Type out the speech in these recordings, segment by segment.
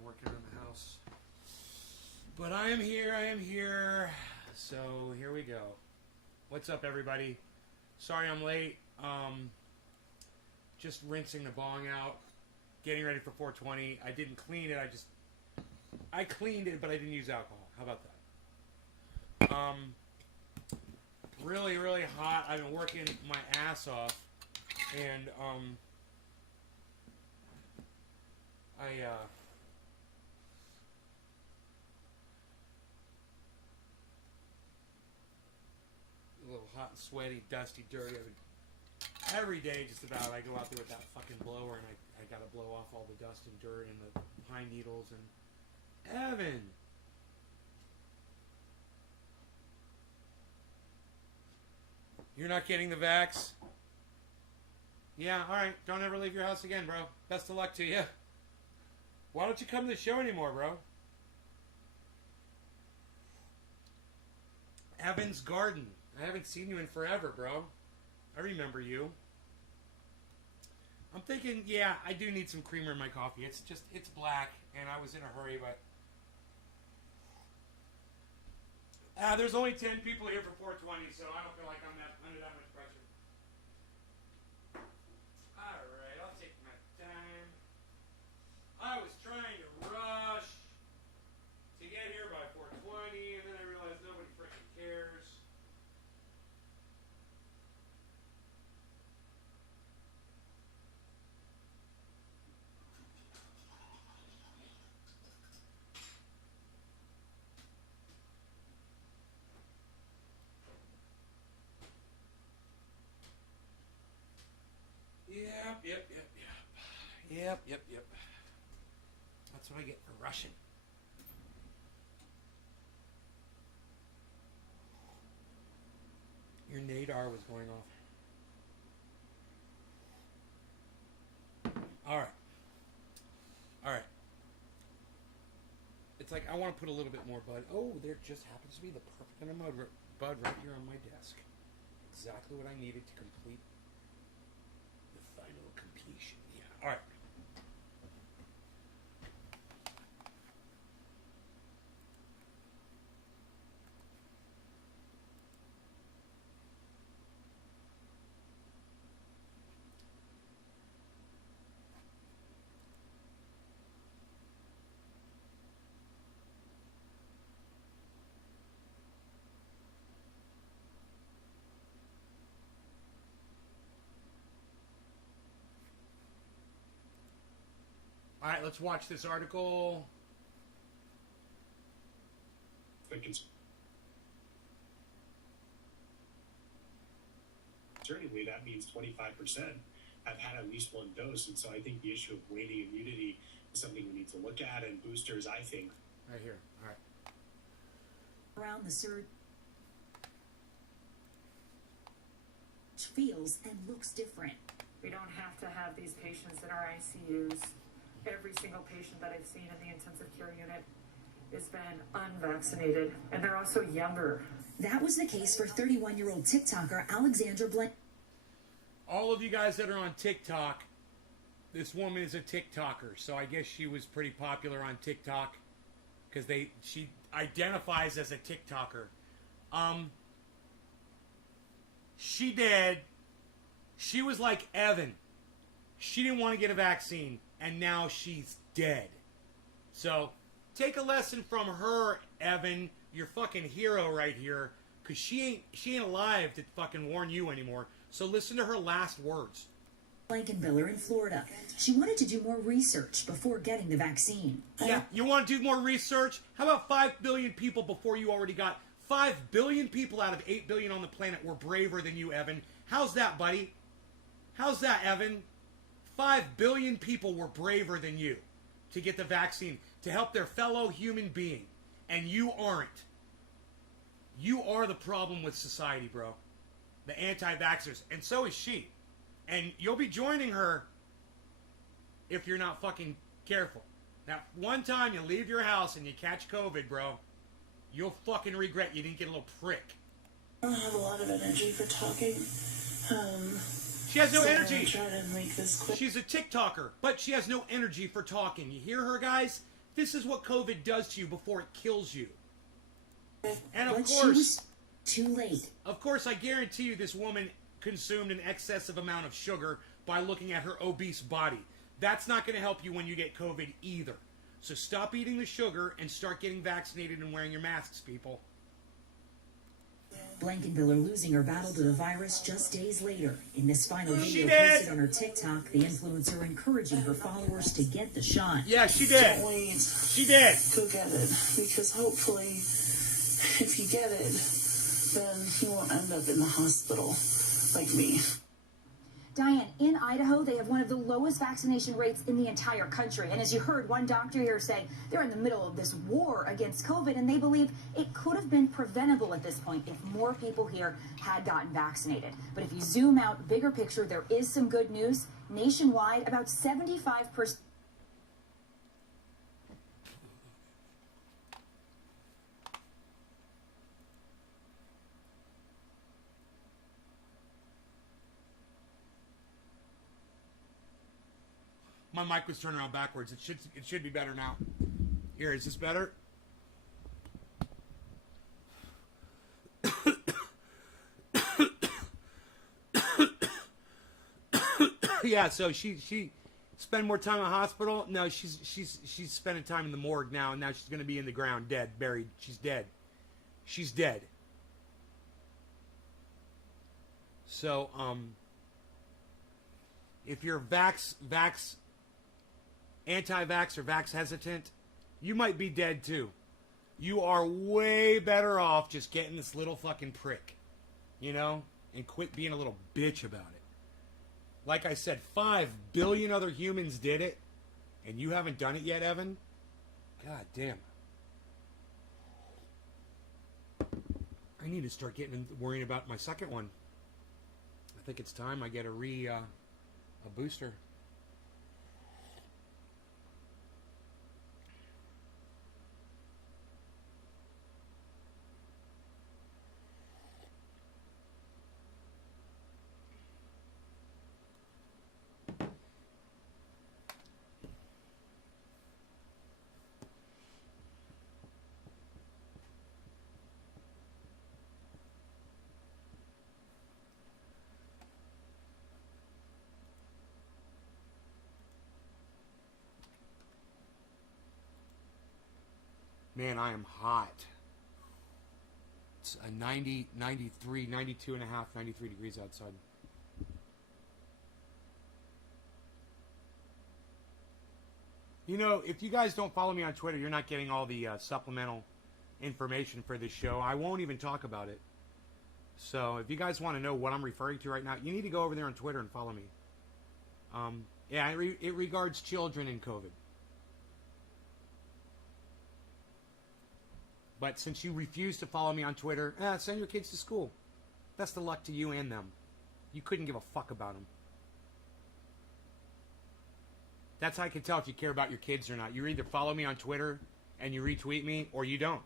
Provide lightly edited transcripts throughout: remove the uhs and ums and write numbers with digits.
been working around the house. But I am here. So here we go. What's up, everybody? Sorry I'm late. Just rinsing the bong out, getting ready for 420. I didn't clean it. I cleaned it, but I didn't use alcohol. How about that? Really, really hot. I've been working my ass off, and a little hot and sweaty, dusty, dirty. Every day, just about, I go out there with that fucking blower, and I gotta blow off all the dust and dirt and the pine needles. And Evan, you're not getting the vax? Yeah, all right. Don't ever leave your house again, bro. Best of luck to you. Why don't you come to the show anymore, bro? Evan's Garden. I haven't seen you in forever, bro. I remember you. I'm thinking, yeah, I do need some creamer in my coffee. It's black, and I was in a hurry, but... there's only 10 people here for 420, so I don't feel like I'm under that much pressure. Alright, I'll take my time. I was trying to rush to get here by 420, and then I realized nobody freaking cares. Yep. That's what I get for rushing. Your nadar was going off. All right. It's like I want to put a little bit more bud. Oh, there just happens to be the perfect amount of bud right here on my desk. Exactly what I needed to complete the final completion. Yeah. All right. All right, let's watch this article. Certainly, that means 25% have had at least one dose, and so I think the issue of waning immunity is something we need to look at, and boosters, I think. Right here. All right. Around the surge feels and looks different. We don't have to have these patients in our ICUs. Every single patient that I've seen in the intensive care unit has been unvaccinated, and they're also younger. That was the case for 31-year-old TikToker Alexandra Blank. All of you guys that are on TikTok, this woman is a TikToker, so I guess she was pretty popular on TikTok because she identifies as a TikToker. She was like Evan. She didn't want to get a vaccine, and now she's dead. So take a lesson from her, Evan, your fucking hero right here, because she ain't alive to fucking warn you anymore. So listen to her last words. Blankenbiller in Florida. She wanted to do more research before getting the vaccine. Yeah, you want to do more research? How about 5 billion people before you already got 5 billion people out of 8 billion on the planet were braver than you, Evan? How's that, buddy? How's that, Evan? 5 billion people were braver than you to get the vaccine, to help their fellow human being. And you aren't. You are the problem with society, bro. The anti-vaxxers. And so is she. And you'll be joining her if you're not fucking careful. Now, one time you leave your house and you catch COVID, bro, you'll fucking regret you didn't get a little prick. I don't have a lot of energy for talking. She has no energy. Try to make this quick. She's a TikToker, but she has no energy for talking. You hear her, guys? This is what COVID does to you before it kills you. And of But she course, was too late. of course, I guarantee you this woman consumed an excessive amount of sugar by looking at her obese body. That's not going to help you when you get COVID either. So stop eating the sugar and start getting vaccinated and wearing your masks, people. Blankenviller losing her battle to the virus just days later. In this final She video did. posted on her TikTok, the influencer encouraging her followers to get the shot. Yeah, she Don't did. wait. She did. Go get it. Because hopefully, if you get it, then you won't end up in the hospital like me. Diane, in Idaho, they have one of the lowest vaccination rates in the entire country. And as you heard one doctor here say, they're in the middle of this war against COVID, and they believe it could have been preventable at this point if more people here had gotten vaccinated. But if you zoom out, bigger picture, there is some good news. Nationwide, about 75%. My mic was turning around backwards. It should be better now. Here, is this better? Yeah, so she spend more time in the hospital. No, she's spending time in the morgue now, and now she's gonna be in the ground, dead, buried. She's dead. She's dead. So, if you're anti-vax or vax hesitant, you might be dead too. You are way better off just getting this little fucking prick, you know, and quit being a little bitch about it. Like I said, 5 billion other humans did it, and you haven't done it yet, Evan? God damn. I need to start worrying about my second one. I think it's time I get a booster. Man, I am hot. It's a 90, 93, 92 and a half, 93 degrees outside. You know, if you guys don't follow me on Twitter, you're not getting all the supplemental information for this show. I won't even talk about it. So if you guys want to know what I'm referring to right now, you need to go over there on Twitter and follow me. Yeah, it regards children in COVID. But since you refuse to follow me on Twitter, send your kids to school. Best of luck to you and them. You couldn't give a fuck about them. That's how I can tell if you care about your kids or not. You either follow me on Twitter and you retweet me, or you don't.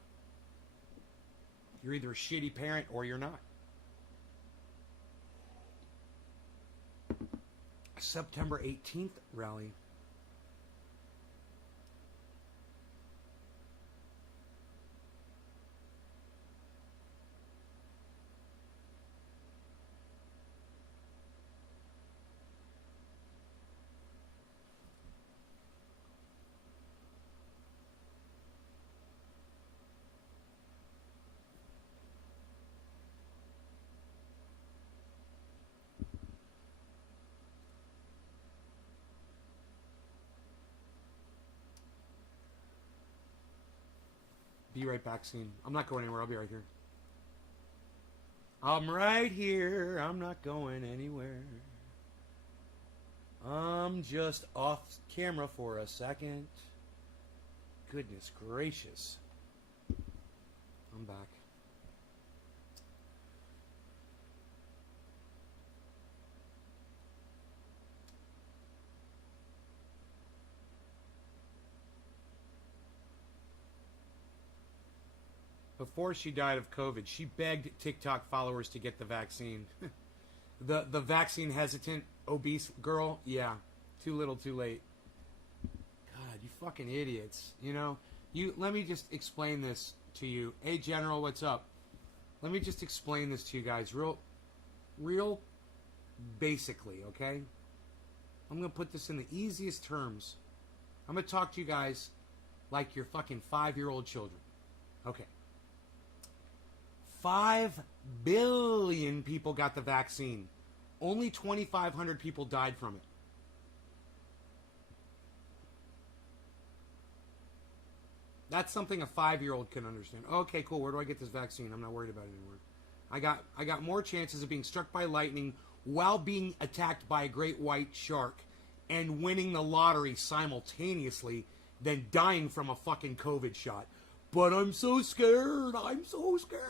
You're either a shitty parent or you're not. September 18th rally. Be right back soon. I'm not going anywhere. I'll be right here. I'm right here. I'm not going anywhere. I'm just off camera for a second. Goodness gracious. I'm back. Before she died of COVID, she begged TikTok followers to get the vaccine. the vaccine hesitant obese girl, yeah, too little, too late. God, you fucking idiots. Let me just explain this to you. Hey, General, what's up? Let me just explain this to you guys real basically, okay? I'm going to put this in the easiest terms. I'm going to talk to you guys like your fucking 5-year-old children. Okay. 5 billion people got the vaccine. Only 2,500 people died from it. That's something a 5-year-old can understand. Okay, cool. Where do I get this vaccine? I'm not worried about it anymore. I got more chances of being struck by lightning while being attacked by a great white shark and winning the lottery simultaneously than dying from a fucking COVID shot. But I'm so scared. I'm so scared.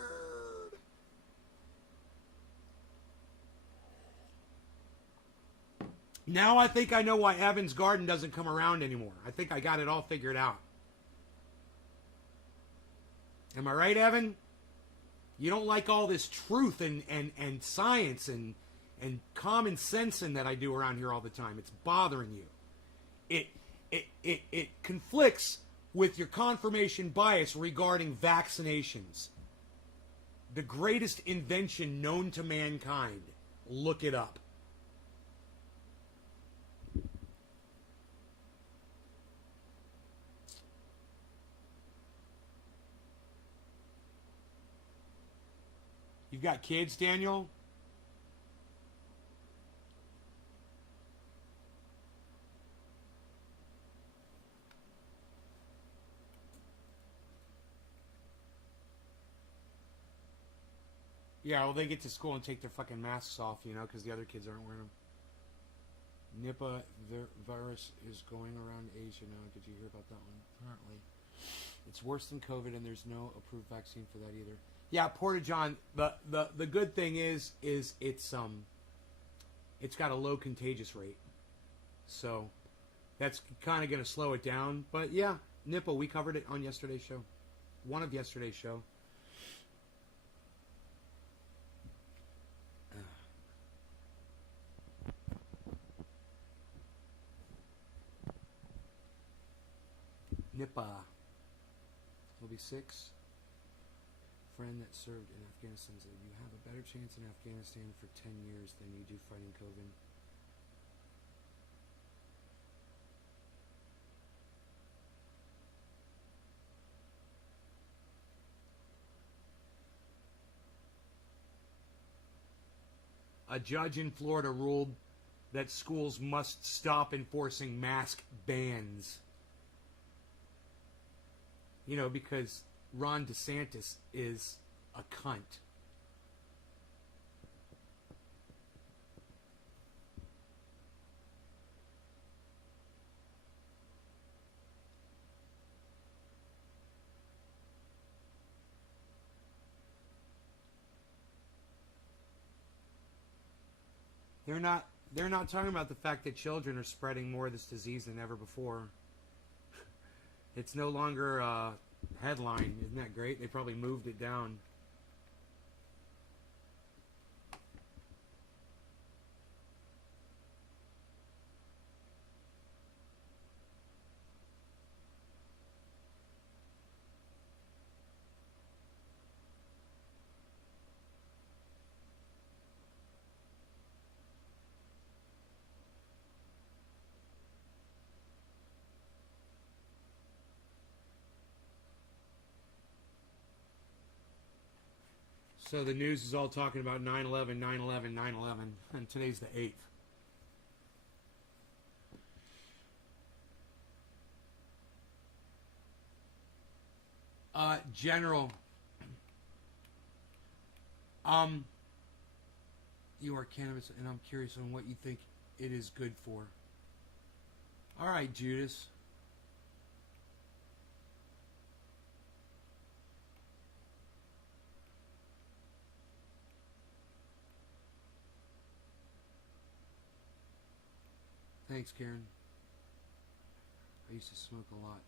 Now I think I know why Evan's Garden doesn't come around anymore. I think I got it all figured out. Am I right, Evan? You don't like all this truth and science and common sense that I do around here all the time. It's bothering you. It conflicts with your confirmation bias regarding vaccinations. The greatest invention known to mankind. Look it up. You've got kids, Daniel? Yeah, well, they get to school and take their fucking masks off, because the other kids aren't wearing them. Nipah virus is going around Asia now. Did you hear about that one? Apparently. It's worse than COVID, and there's no approved vaccine for that either. Yeah, Porta John, the good thing is it's got a low contagious rate. So that's kind of going to slow it down. But yeah, Nipah, we covered it on yesterday's show. One of yesterday's show. Nipah. He'll be 6. Friend that served in Afghanistan said you have a better chance in Afghanistan for 10 years than you do fighting COVID. A judge in Florida ruled that schools must stop enforcing mask bans. Because Ron DeSantis is a cunt. They're not talking about the fact that children are spreading more of this disease than ever before. It's no longer a headline. Isn't that great? They probably moved it down. So the news is all talking about 9/11, 9/11, 9/11, and today's the 8th. General, you are cannabis, and I'm curious on what you think it is good for. All right, Judas. Thanks, Karen. I used to smoke a lot.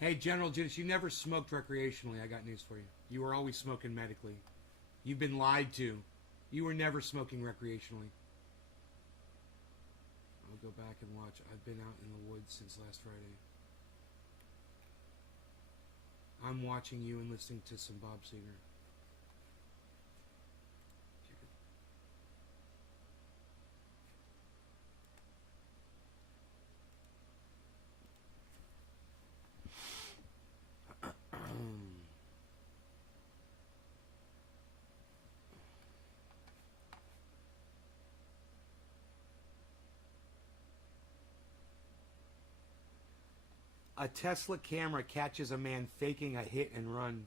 Hey, General Judas, you never smoked recreationally. I got news for you. You were always smoking medically. You've been lied to. You were never smoking recreationally. I'll go back and watch. I've been out in the woods since last Friday. I'm watching you and listening to some Bob Seger. A Tesla camera catches a man faking a hit and run.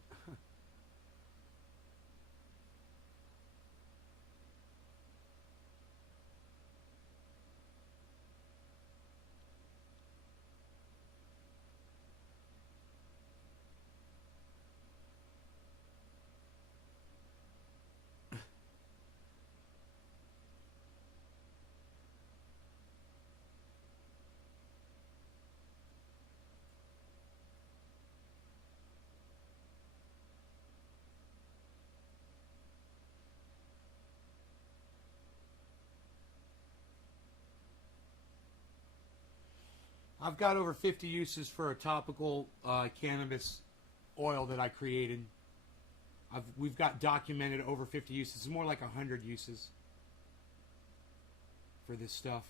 I've got over 50 uses for a topical cannabis oil that I created. We've got documented over 50 uses. It's more like 100 uses for this stuff.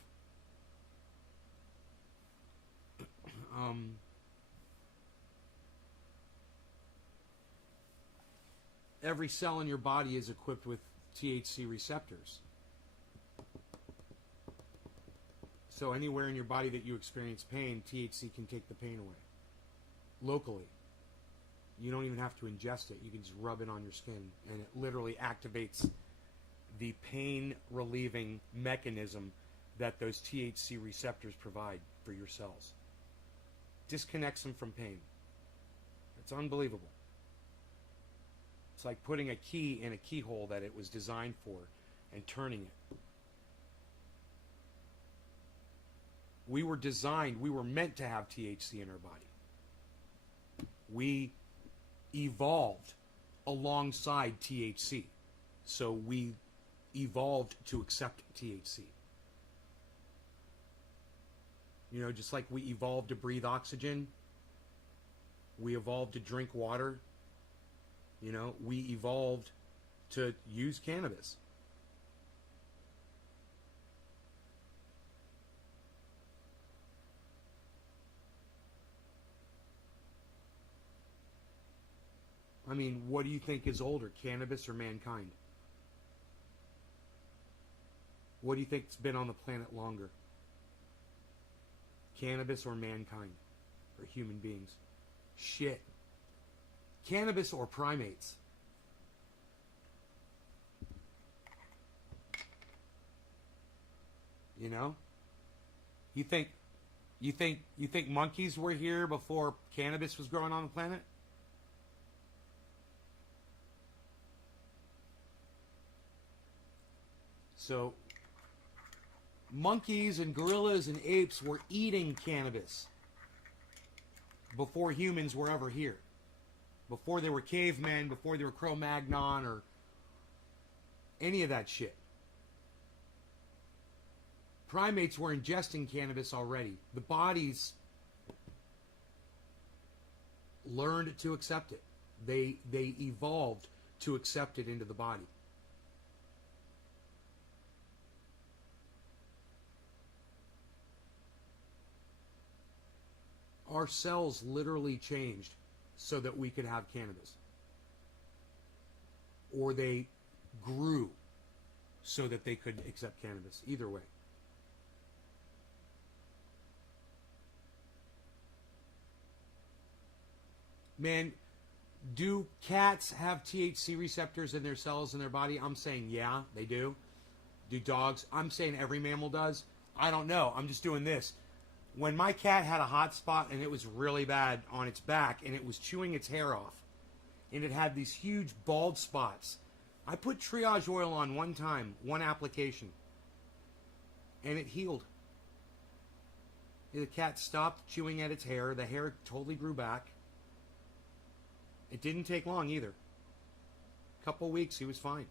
Every cell in your body is equipped with THC receptors. So anywhere in your body that you experience pain, THC can take the pain away. Locally. You don't even have to ingest it. You can just rub it on your skin, and it literally activates the pain-relieving mechanism that those THC receptors provide for your cells. Disconnects them from pain. It's unbelievable. It's like putting a key in a keyhole that it was designed for and turning it. We were designed, we were meant to have THC in our body. We evolved alongside THC. So we evolved to accept THC. You know, just like we evolved to breathe oxygen, we evolved to drink water, you know, we evolved to use cannabis. I mean, what do you think is older, cannabis or mankind? What do you think's been on the planet longer? Cannabis or mankind? Or human beings? Shit. Cannabis or primates? You know? You think monkeys were here before cannabis was growing on the planet? So, monkeys and gorillas and apes were eating cannabis before humans were ever here. Before they were cavemen, before they were Cro-Magnon or any of that shit. Primates were ingesting cannabis already. The bodies learned to accept it. They evolved to accept it into the body. Our cells literally changed so that we could have cannabis. Or they grew so that they could accept cannabis. Either way. Man, do cats have THC receptors in their cells in their body? I'm saying yeah, they do. Do dogs? I'm saying every mammal does. I don't know. I'm just doing this. When my cat had a hot spot and it was really bad on its back and it was chewing its hair off and it had these huge bald spots, I put triage oil on one time, one application, and it healed. The cat stopped chewing at its hair. The hair totally grew back. It didn't take long either. A couple weeks, he was fine.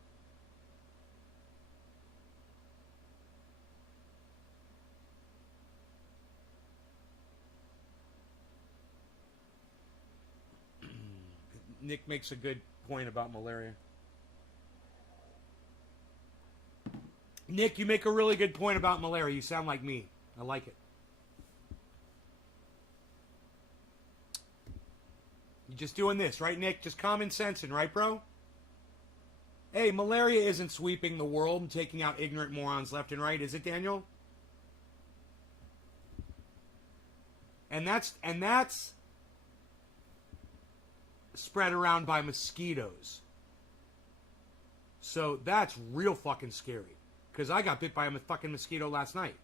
Nick makes a good point about malaria. Nick, you make a really good point about malaria. You sound like me. I like it. You're just doing this, right, Nick? Just common sensing, right, bro? Hey, malaria isn't sweeping the world and taking out ignorant morons left and right, is it, Daniel? And that's spread around by mosquitoes. So that's real fucking scary. Because I got bit by a fucking mosquito last night.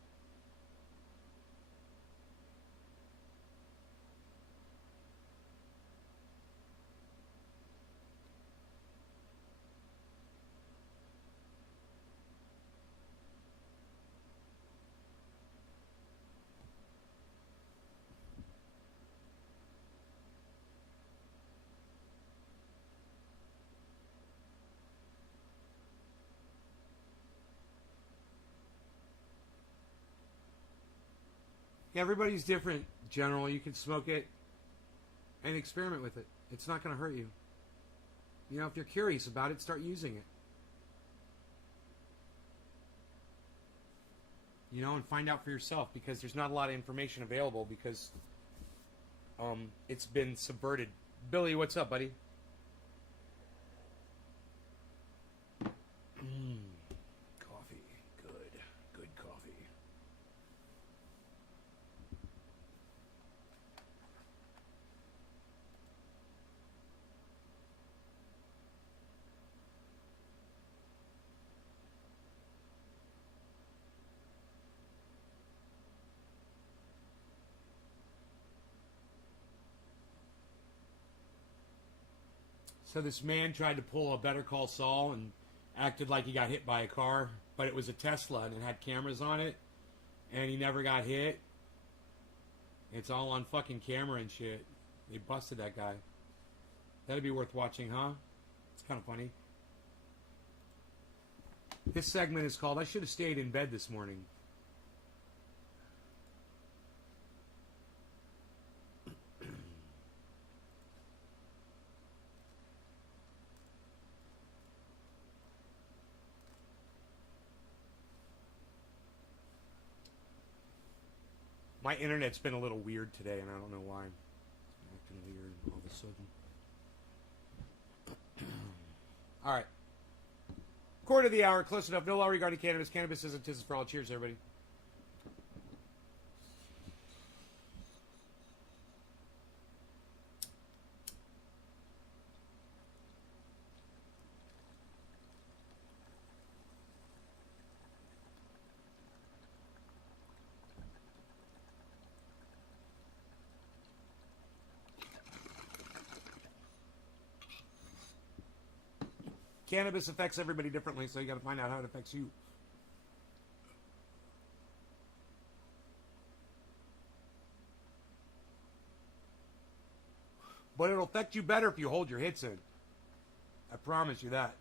Yeah, everybody's different, General. You can smoke it and experiment with it. It's not going to hurt you. You know, if you're curious about it, start using it. You know, and find out for yourself, because there's not a lot of information available because it's been subverted. Billy, what's up, buddy? Coffee. Good. Good coffee. So this man tried to pull a Better Call Saul and acted like he got hit by a car, but it was a Tesla and it had cameras on it, and he never got hit. It's all on fucking camera and shit. They busted that guy. That'd be worth watching, huh? It's kind of funny. This segment is called I Should Have Stayed in Bed This Morning. My internet's been a little weird today, and I don't know why. It's acting weird all of a sudden. All right. Quarter of the hour, close enough. No law regarding cannabis. Cannabis isn't business for all. Cheers, everybody. Cannabis affects everybody differently, so you got to find out how it affects you. But it'll affect you better if you hold your hits in. I promise you that.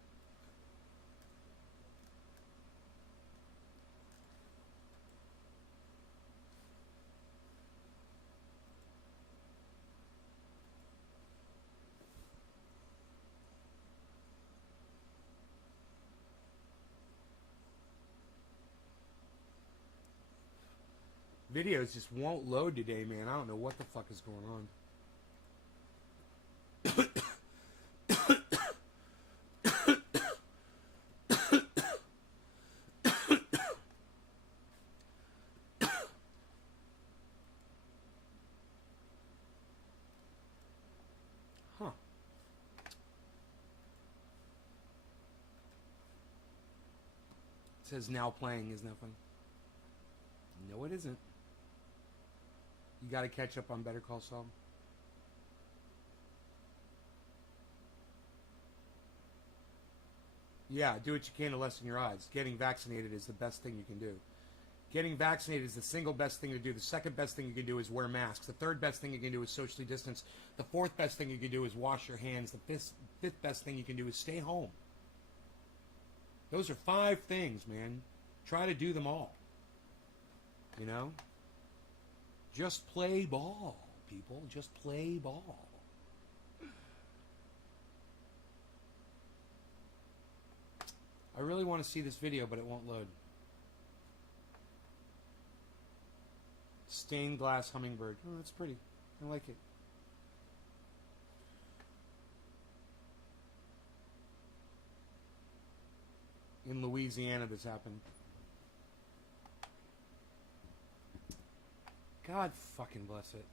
Videos just won't load today, man. I don't know what the fuck is going on. Huh. It says now playing. Isn't that funny? No, it isn't. You got to catch up on Better Call Saul. Yeah, do what you can to lessen your odds. Getting vaccinated is the best thing you can do. Getting vaccinated is the single best thing to do. The second best thing you can do is wear masks. The third best thing you can do is socially distance. The fourth best thing you can do is wash your hands. The fifth best thing you can do is stay home. Those are 5 things, man. Try to do them all. You know? Just play ball, people. Just play ball. I really want to see this video, but it won't load. Stained glass hummingbird. Oh, that's pretty. I like it. In Louisiana, this happened. God fucking bless it.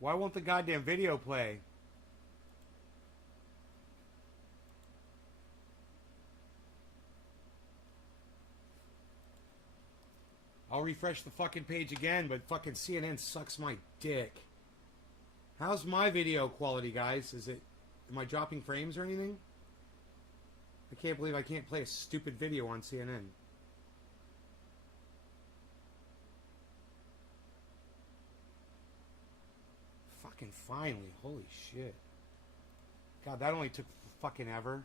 Why won't the goddamn video play? I'll refresh the fucking page again, but fucking CNN sucks my dick. How's my video quality, guys? Am I dropping frames or anything? I can't believe I can't play a stupid video on CNN. Fucking finally, holy shit. God, that only took fucking ever.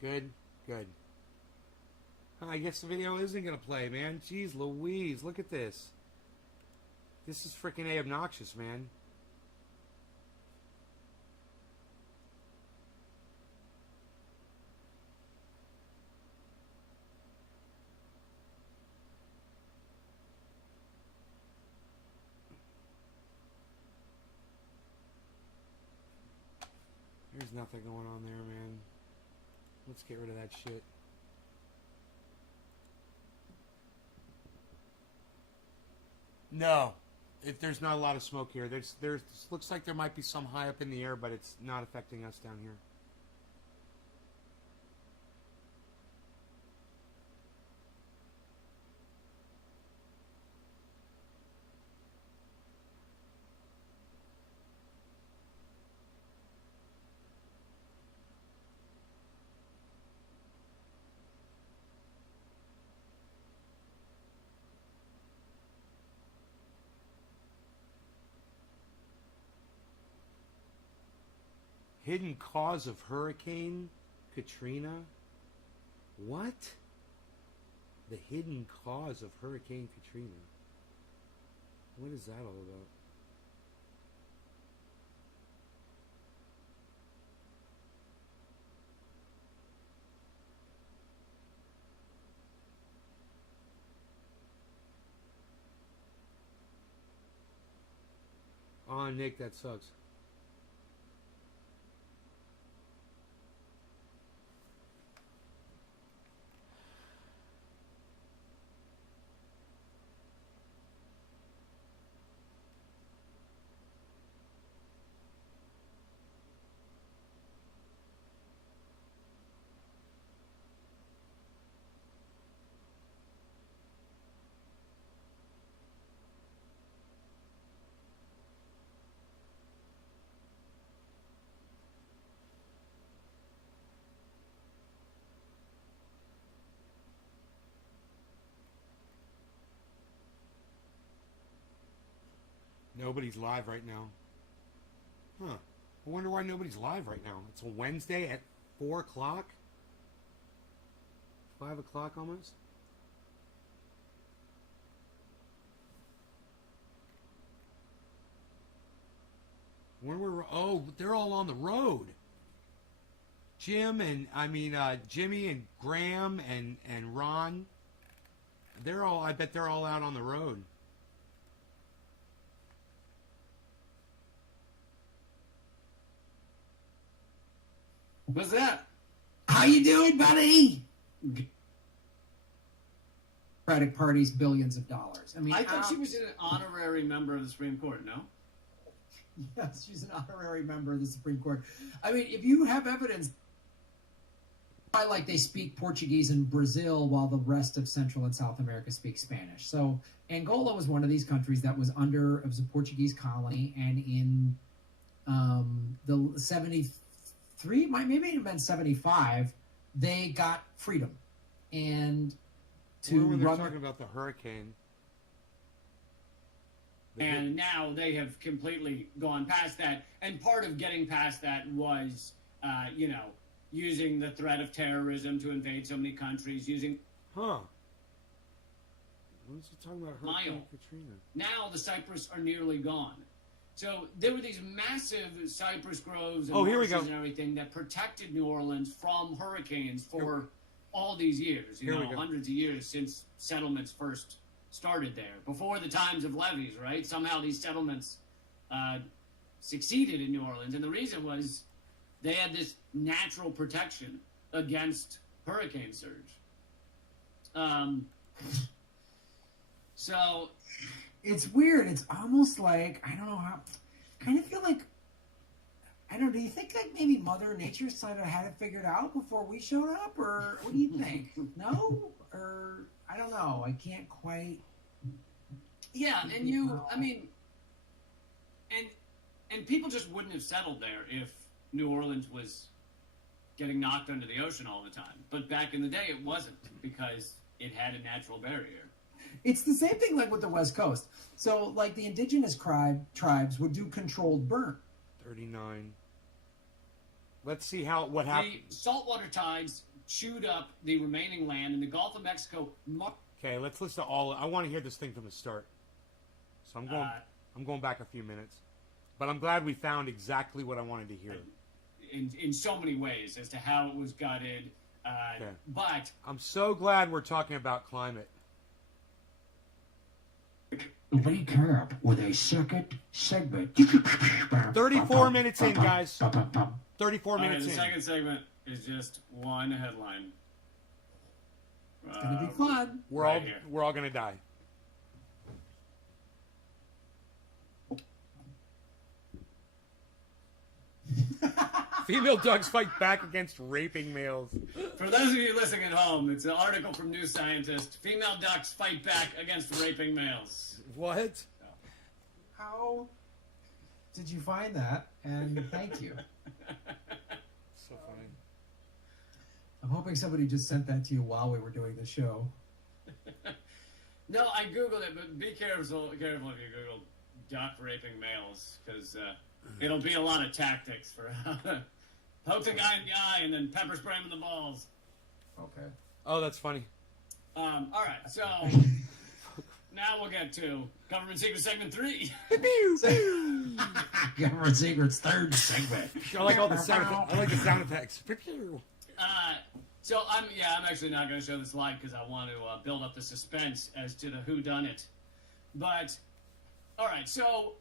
Good, good. I guess the video isn't going to play, man. Jeez Louise, look at this. This is freaking obnoxious, man. There's nothing going on there, man. Let's get rid of that shit. No, there's not a lot of smoke here. There's looks like there might be some high up in the air, but it's not affecting us down here. Hidden cause of Hurricane Katrina? What? The hidden cause of Hurricane Katrina. What is that all about? Oh, Nick, that sucks. Nobody's live right now. Huh. I wonder why nobody's live right now. It's a Wednesday at 4 o'clock? 5 o'clock almost? Oh, they're all on the road. Jimmy and Graham and Ron. I bet they're all out on the road. What's that? How you doing, buddy? Democratic Party's billions of dollars. I thought she was an honorary member of the Supreme Court, no? Yes, she's an honorary member of the Supreme Court. I mean, if you have evidence, like they speak Portuguese in Brazil while the rest of Central and South America speak Spanish. So Angola was one of these countries that was it was a Portuguese colony, and in the 73, maybe it been 75, they got freedom. And when they're talking about the hurricane. And now they have completely gone past that. And part of getting past that was, using the threat of terrorism to invade so many countries, using... Huh. What was he talking about? Hurricane Katrina. Now the cypress are nearly gone. So there were these massive cypress groves and here we go. and everything that protected New Orleans from hurricanes for all these years, hundreds of years since settlements first started there, before the times of levees, right? Somehow these settlements succeeded in New Orleans, and the reason was they had this natural protection against hurricane surge. So it's weird. It's almost like, I don't know how, kind of feel like, I don't know, do you think like maybe Mother Nature sort of had it figured out before we showed up? Or what do you think? No? Or, I don't know. I can't quite. Yeah, and and people just wouldn't have settled there if New Orleans was getting knocked under the ocean all the time. But back in the day, it wasn't, because it had a natural barrier. It's the same thing like with the West Coast. So, like, the indigenous tribes would do controlled burn. 39. Let's see what happened. The saltwater tides chewed up the remaining land in the Gulf of Mexico. Okay, let's listen to all. I want to hear this thing from the start. So I'm going back a few minutes, but I'm glad we found exactly what I wanted to hear. In so many ways as to how it was gutted. Okay. But I'm so glad we're talking about climate. Recap with a second segment. 34 minutes in, guys. 34 minutes the in. second segment is just one headline. It's gonna be fun. We're all gonna die. Female dogs fight back against raping males. For those of you listening at home, it's an article from New Scientist. Female ducks fight back against raping males. What? How did you find that? And thank you. So funny. I'm hoping somebody just sent that to you while we were doing the show. No, I googled it, but be careful if you Google duck raping males, because it'll be a lot of tactics for poke the guy in the eye and then pepper spray him in the balls. Okay. Oh, that's funny. All right, so now we'll get to Government Secret Segment 3. Government Secret's third segment. I like all the sound. I like the sound effects. So I'm actually not going to show this slide because I want to build up the suspense as to the whodunit. But all right, so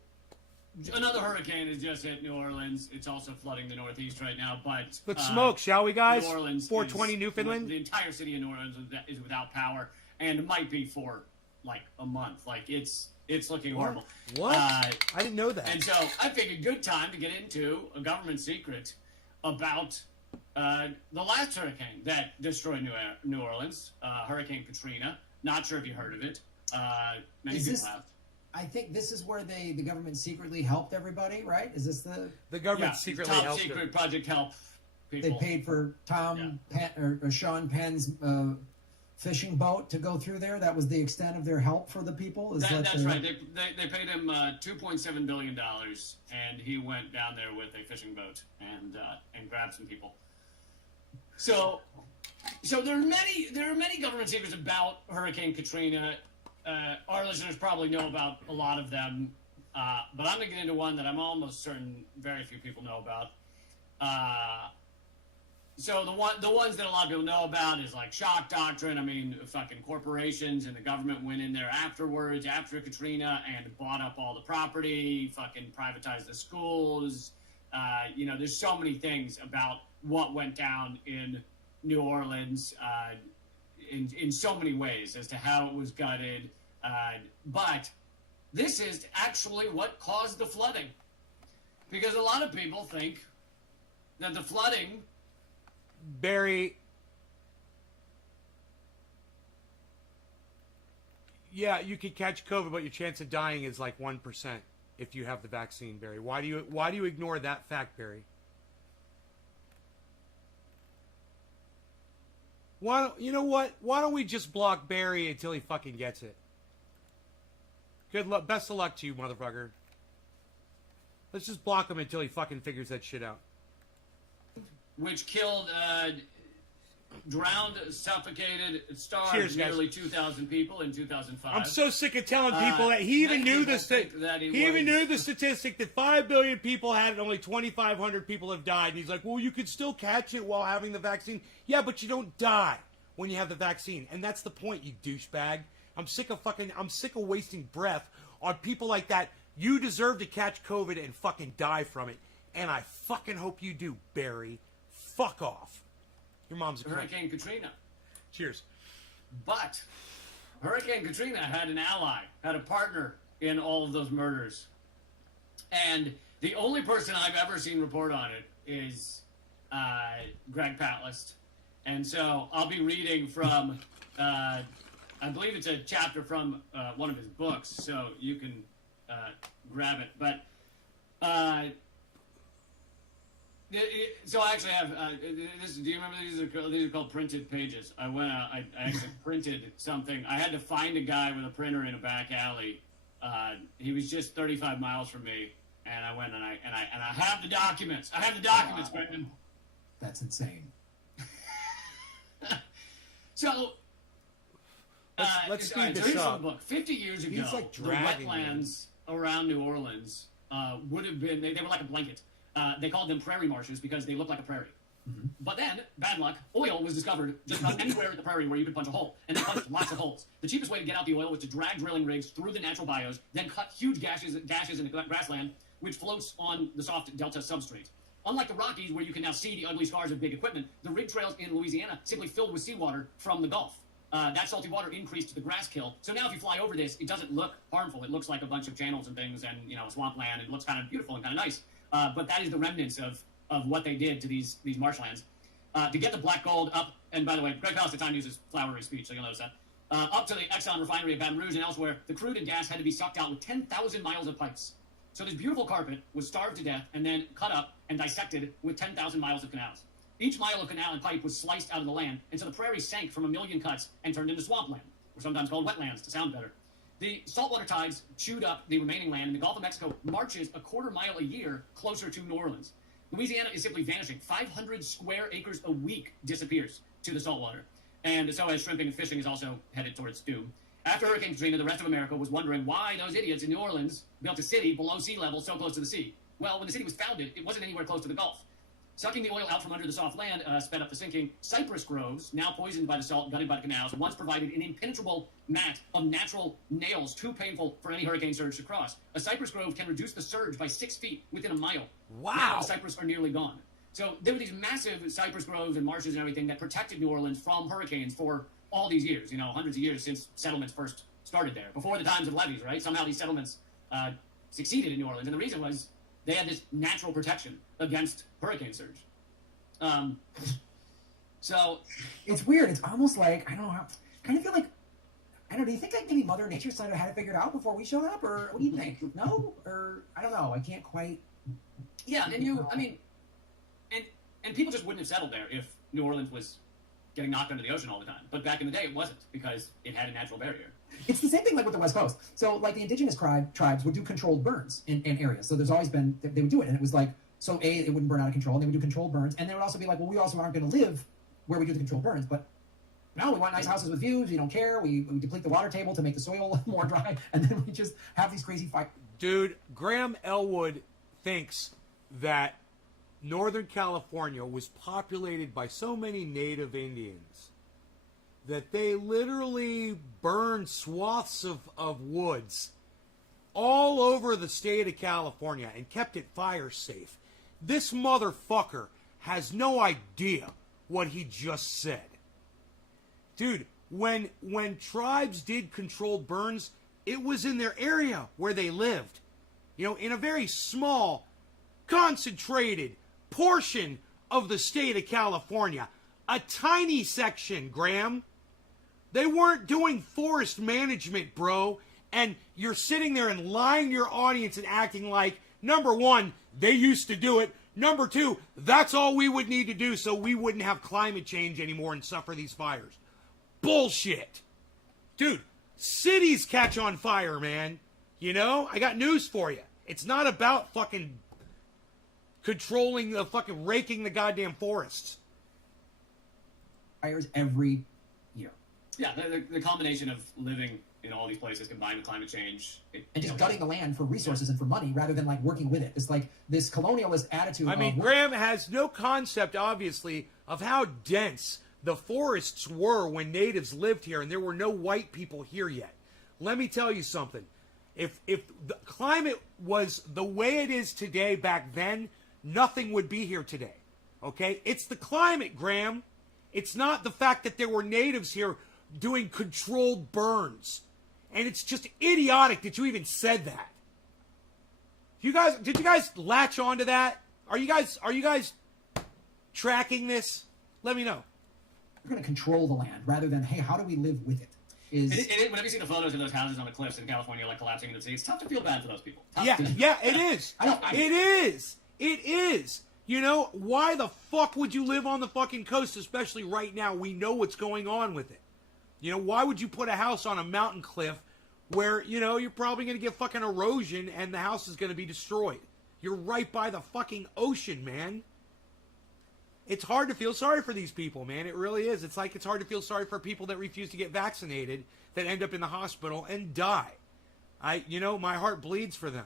another hurricane has just hit New Orleans. It's also flooding the Northeast right now. But let's smoke, shall we, guys? New Orleans, 420 Newfoundland. The entire city of New Orleans is without power, and might be for like a month. Like it's looking horrible. What? I didn't know that. And so I figured good time to get into a government secret about the last hurricane that destroyed New Orleans, Hurricane Katrina. Not sure if you heard of it. Many people have. I think this is where the government secretly helped everybody, right? Is this the government secretly top helped secret them. Project Help people? They paid for Penn, or Sean Penn's fishing boat to go through there. That was the extent of their help for the people. That's right. They paid him $2.7 billion, and he went down there with a fishing boat and grabbed some people. So there are many government secrets about Hurricane Katrina. Our listeners probably know about a lot of them, but I'm going to get into one that I'm almost certain very few people know about. So the ones that a lot of people know about is like shock doctrine. I mean, fucking corporations and the government went in there afterwards, after Katrina, and bought up all the property, fucking privatized the schools. There's so many things about what went down in New Orleans in so many ways as to how it was gutted. But this is actually what caused the flooding. Because a lot of people think that the flooding... Barry, yeah, you could catch COVID, but your chance of dying is like 1% if you have the vaccine, Barry. Why do you ignore that fact, Barry? You know what? Why don't we just block Barry until he fucking gets it? Good luck. Best of luck to you, motherfucker. Let's just block him until he fucking figures that shit out. Which killed, drowned, suffocated, starved Cheers, guys. nearly 2,000 people in 2005. I'm so sick of telling people that he even many knew people the think that he even knew the statistic that 5 billion people had it, and only 2,500 people have died. And he's like, well, you could still catch it while having the vaccine. Yeah, but you don't die when you have the vaccine, and that's the point, you douchebag. I'm sick of wasting breath on people like that. You deserve to catch COVID and fucking die from it, and I fucking hope you do, Barry. Fuck off. Your mom's a cunt. Hurricane Katrina. Cheers. But Hurricane Katrina had an ally, had a partner in all of those murders. And the only person I've ever seen report on it is Greg Patlist. And so I'll be reading from, I believe it's a chapter from one of his books, so you can grab it. But so I actually have. Do you remember these are called printed pages? I actually printed something. I had to find a guy with a printer in a back alley. He was just 35 miles from me, and I went and I have the documents. I have the documents, Wow. Brendan. That's insane. So. Let's all right, speed so this here's up. the book. 50 years ago, He's, like, the dragging wetlands around New Orleans would have been, they were like a blanket. They called them prairie marshes because they looked like a prairie. Mm-hmm. But then, bad luck, oil was discovered just about anywhere at the prairie where you could punch a hole. And they punched lots of holes. The cheapest way to get out the oil was to drag drilling rigs through the natural bios, then cut huge gashes in the grassland, which floats on the soft delta substrate. Unlike the Rockies, where you can now see the ugly scars of big equipment, the rig trails in Louisiana simply filled with seawater from the Gulf. That salty water increased the grass kill. So now if you fly over this, it doesn't look harmful. It looks like a bunch of channels and things and, swampland. It looks kind of beautiful and kind of nice. But that is the remnants of what they did to these marshlands. To get the black gold up, and by the way, Greg Palast at the time uses flowery speech, so you'll notice that. Up to the Exxon refinery of Baton Rouge and elsewhere, the crude and gas had to be sucked out with 10,000 miles of pipes. So this beautiful carpet was starved to death and then cut up and dissected with 10,000 miles of canals. Each mile of canal and pipe was sliced out of the land, and so the prairie sank from a million cuts and turned into swampland, or sometimes called wetlands to sound better. The saltwater tides chewed up the remaining land, and the Gulf of Mexico marches a quarter mile a year closer to New Orleans. Louisiana is simply vanishing. 500 square acres a week disappears to the saltwater. And so as shrimping and fishing is also headed towards doom. After Hurricane Katrina, the rest of America was wondering why those idiots in New Orleans built a city below sea level so close to the sea. Well, when the city was founded, it wasn't anywhere close to the Gulf. Sucking the oil out from under the soft land sped up the sinking. Cypress groves, now poisoned by the salt, gutted by the canals, once provided an impenetrable mat of natural nails too painful for any hurricane surge to cross. A cypress grove can reduce the surge by 6 feet within a mile. Wow. Now the cypress are nearly gone. So there were these massive cypress groves and marshes and everything that protected New Orleans from hurricanes for all these years, hundreds of years since settlements first started there, before the times of levees, right? Somehow these settlements succeeded in New Orleans, and the reason was they had this natural protection against hurricane surge. So It's weird. It's almost like, I don't know how, kind of feel like, I don't know, do you think like maybe Mother Nature kind of had it figured out before we showed up, or what do you think? No? Or, I don't know, I can't quite. yeah, and people just wouldn't have settled there if New Orleans was getting knocked under the ocean all the time. But back in the day, it wasn't, because it had a natural barrier. It's the same thing like with the West Coast. So like the indigenous tribes would do controlled burns in areas. So there's always been, they would do it. And it was like, so A, it wouldn't burn out of control, and they would do controlled burns. And they would also be like, well, we also aren't going to live where we do the controlled burns. But no, we want nice houses with views. We don't care. We deplete the water table to make the soil more dry. And then we just have these crazy fires. Dude, Graham Elwood thinks that Northern California was populated by so many native Indians that they literally burned swaths of woods all over the state of California and kept it fire safe. This motherfucker has no idea what he just said. Dude, when tribes did controlled burns, it was in their area where they lived. In a very small, concentrated portion of the state of California. A tiny section, Graham. They weren't doing forest management, bro. And you're sitting there and lying to your audience and acting like, number one, they used to do it. Number two, that's all we would need to do so we wouldn't have climate change anymore and suffer these fires. Bullshit. Dude, cities catch on fire, man. You know, I got news for you. It's not about fucking controlling the fucking raking the goddamn forests. Fires every year. Yeah, the combination of living in all these places combined with climate change. And just gutting the land for resources and for money rather than like working with it. It's like this colonialist attitude. I mean, Graham has no concept, obviously, of how dense the forests were when natives lived here and there were no white people here yet. Let me tell you something. If the climate was the way it is today back then, nothing would be here today. Okay? It's the climate, Graham. It's not the fact that there were natives here doing controlled burns. And it's just idiotic that you even said that. Did you guys latch onto that? Are you guys tracking this? Let me know. We're going to control the land rather than, hey, how do we live with it? Whenever you see the photos of those houses on the cliffs in California, like collapsing into the sea, it's tough to feel bad for those people. Yeah, it is. It is. You know, why the fuck would you live on the fucking coast, especially right now? We know what's going on with it. You know, why would you put a house on a mountain cliff where, you know, you're probably going to get fucking erosion and the house is going to be destroyed? You're right by the fucking ocean, man. It's hard to feel sorry for these people, man. It really is. It's like it's hard to feel sorry for people that refuse to get vaccinated that end up in the hospital and die. My heart bleeds for them.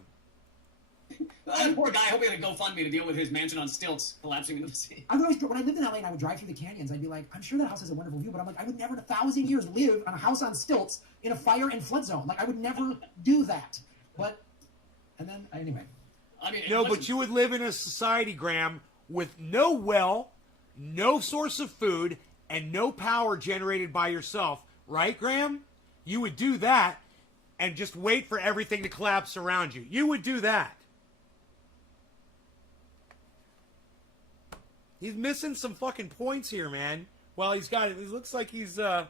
Poor guy. I hope he had a GoFundMe to deal with his mansion on stilts collapsing into the sea. When I lived in LA and I would drive through the canyons, I'd be like, I'm sure that house has a wonderful view, but I'm like, I would never in 1,000 years live on a house on stilts in a fire and flood zone. Like, I would never do that. Anyway. I mean, No, but you would live in a society, Graham, with no well, no source of food, and no power generated by yourself. Right, Graham? You would do that and just wait for everything to collapse around you. You would do that. He's missing some fucking points here, man. Well, he's got it. It looks like he's, my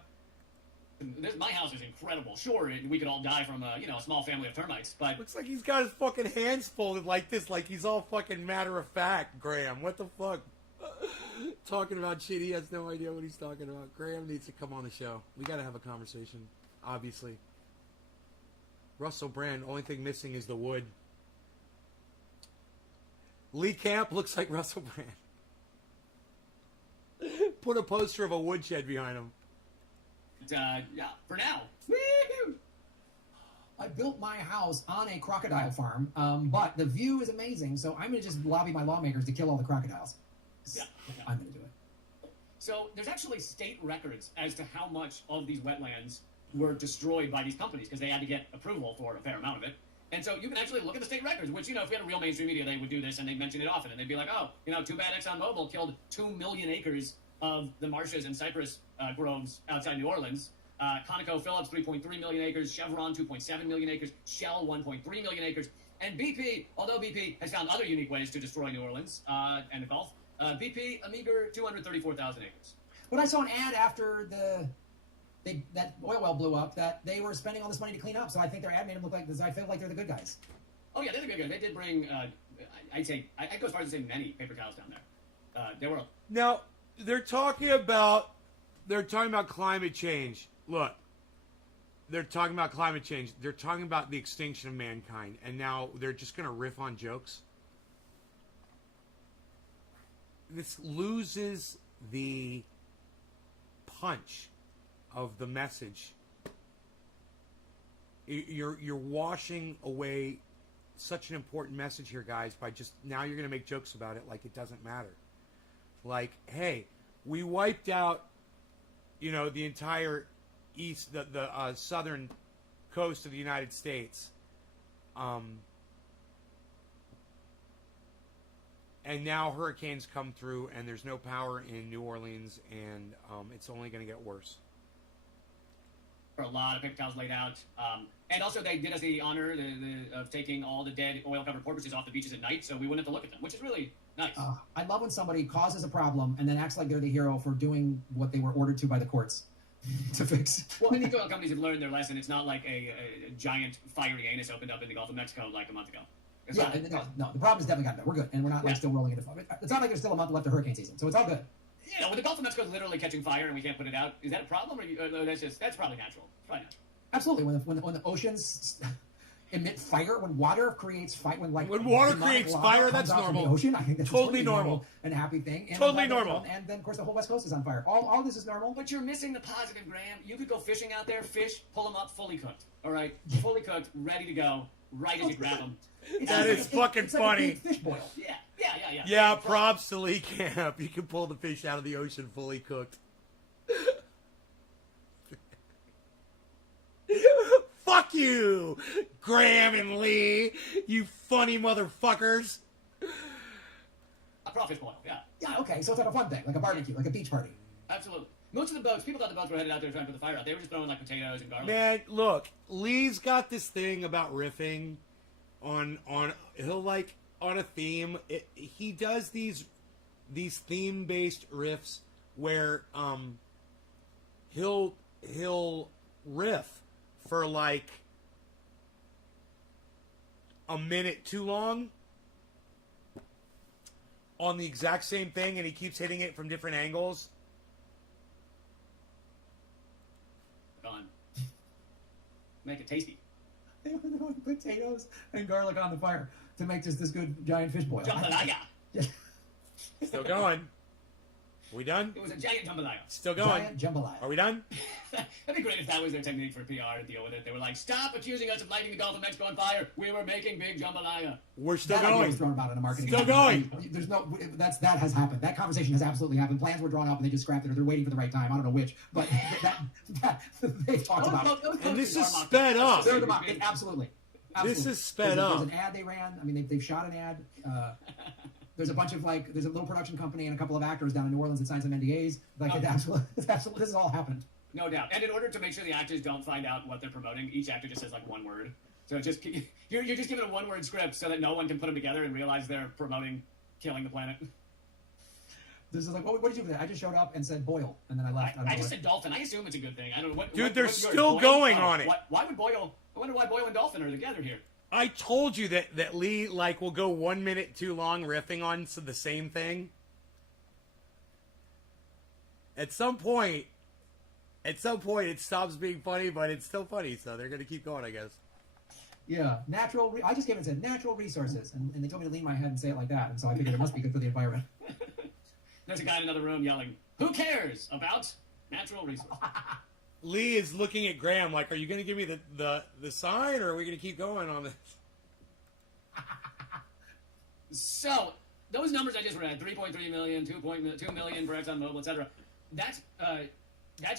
house is incredible. Sure, we could all die from a small family of termites, but looks like he's got his fucking hands folded like this, like he's all fucking matter of fact, Graham. What the fuck? Talking about shit, he has no idea what he's talking about. Graham needs to come on the show. We gotta have a conversation, obviously. Russell Brand, only thing missing is the wood. Lee Camp looks like Russell Brand. Put a poster of a woodshed behind him. yeah, for now. I built my house on a crocodile farm, but the view is amazing, so I'm going to just lobby my lawmakers to kill all the crocodiles. Yeah. I'm going to do it. So there's actually state records as to how much of these wetlands were destroyed by these companies because they had to get approval for a fair amount of it. And so you can actually look at the state records, which, if we had a real mainstream media, they would do this and they'd mention it often. And they'd be like, too bad ExxonMobil killed 2 million acres of the marshes and cypress groves outside New Orleans. ConocoPhillips, 3.3 million acres. Chevron, 2.7 million acres. Shell, 1.3 million acres. And BP, although BP has found other unique ways to destroy New Orleans and the Gulf, BP, a meager 234,000 acres. But I saw an ad after that oil well blew up that they were spending all this money to clean up, so I think their ad made them look like this. I feel like they're the good guys. Oh, yeah, they're the good guys. They did bring, I'd go as far as to say many paper towels down there. There were... Now, they're talking about climate change. Look, they're talking about climate change. They're talking about the extinction of mankind, and now they're just going to riff on jokes. This loses the punch of the message. You're washing away such an important message here, guys, by just now you're going to make jokes about it like it doesn't matter. Like, hey, we wiped out, the entire the southern coast of the United States. And now hurricanes come through, and there's no power in New Orleans, and it's only going to get worse. For a lot of paper towels laid out. And also they did us the honor of taking all the dead oil-covered porpoises off the beaches at night, so we wouldn't have to look at them, which is really nice. I love when somebody causes a problem and then acts like they're the hero for doing what they were ordered to by the courts to fix. Well, I think oil companies have learned their lesson. It's not like a giant fiery anus opened up in the Gulf of Mexico like a month ago. No, the problem is definitely gotten better. We're good, and we're not still rolling into fire. It's not like there's still a month left of hurricane season, so it's all good. When the Gulf of Mexico is literally catching fire and we can't put it out, is that a problem, or that's probably natural? It's probably natural. Absolutely. When the oceans emit fire when water creates fire? When water demonic creates lava fire, comes that's out from normal. The ocean, I think that's Totally a normal and happy thing. And Totally normal. And then of course the whole West Coast is on fire. All this is normal. But you're missing the positive, Graham. You could go fishing out there, fish, pull them up fully cooked. All right, fully cooked, ready to go, right as you grab them. That is fucking funny. Like a big fish boil. Yeah. Yeah, props to Lee Camp. You can pull the fish out of the ocean fully cooked. Fuck you, Graham and Lee, you funny motherfuckers. A crawfish boil, yeah. Yeah, okay, so it's like a fun thing, like a barbecue, like a beach party. Absolutely. Most of the boats, people thought the boats were headed out there trying to put the fire out. They were just throwing like potatoes and garlic. Man, look, Lee's got this thing about riffing on he'll like on a theme. He does these theme based riffs where he'll riff for like a minute too long on the exact same thing, and he keeps hitting it from different angles. Gone. Make it tasty. They were throwing potatoes and garlic on the fire to make this good giant fish boil. Jambalaya. Still going. We done? It was a giant jambalaya. Still going. Giant jambalaya. Are we done? That'd be great if that was their technique for PR to deal with it. They were like, stop accusing us of lighting the Gulf of Mexico on fire. We were making big jambalaya. We're still That idea going. was thrown about in a marketing. Still campaign. going. There's no. That has happened. That conversation has absolutely happened. Plans were drawn up and they just scrapped it, or they're waiting for the right time. I don't know which, but that they've talked about it. And this is sped up. They're the mock. Absolutely. This is sped there's up. There's an ad they ran. I mean, they've shot an ad. There's a bunch of there's a little production company and a couple of actors down in New Orleans that signed some NDAs. It's absolutely. This has all happened. No doubt. And in order to make sure the actors don't find out what they're promoting, each actor just says like one word. So just you're just given a one-word script so that no one can put them together and realize they're promoting killing the planet. This is like, what did you do? I just showed up and said boil, and then I left. I just said dolphin. I assume it's a good thing. I don't know what. Dude, what, they're what's yours? still Boil? going Oh, on it. Why would Boyle? I wonder why Boyle and Dolphin are together here. I told you that Lee will go 1 minute too long riffing on the same thing. At some point it stops being funny, but it's still funny, so they're gonna keep going, I guess. Yeah, I just came and said natural resources, and they told me to lean my head and say it like that, and so I figured it must be good for the environment. There's a guy in another room yelling, "Who cares about natural resources?" Lee is looking at Graham like, are you going to give me the sign, or are we going to keep going on this? So, those numbers I just read, 3.3 million, 2 million for ExxonMobil, etc. That's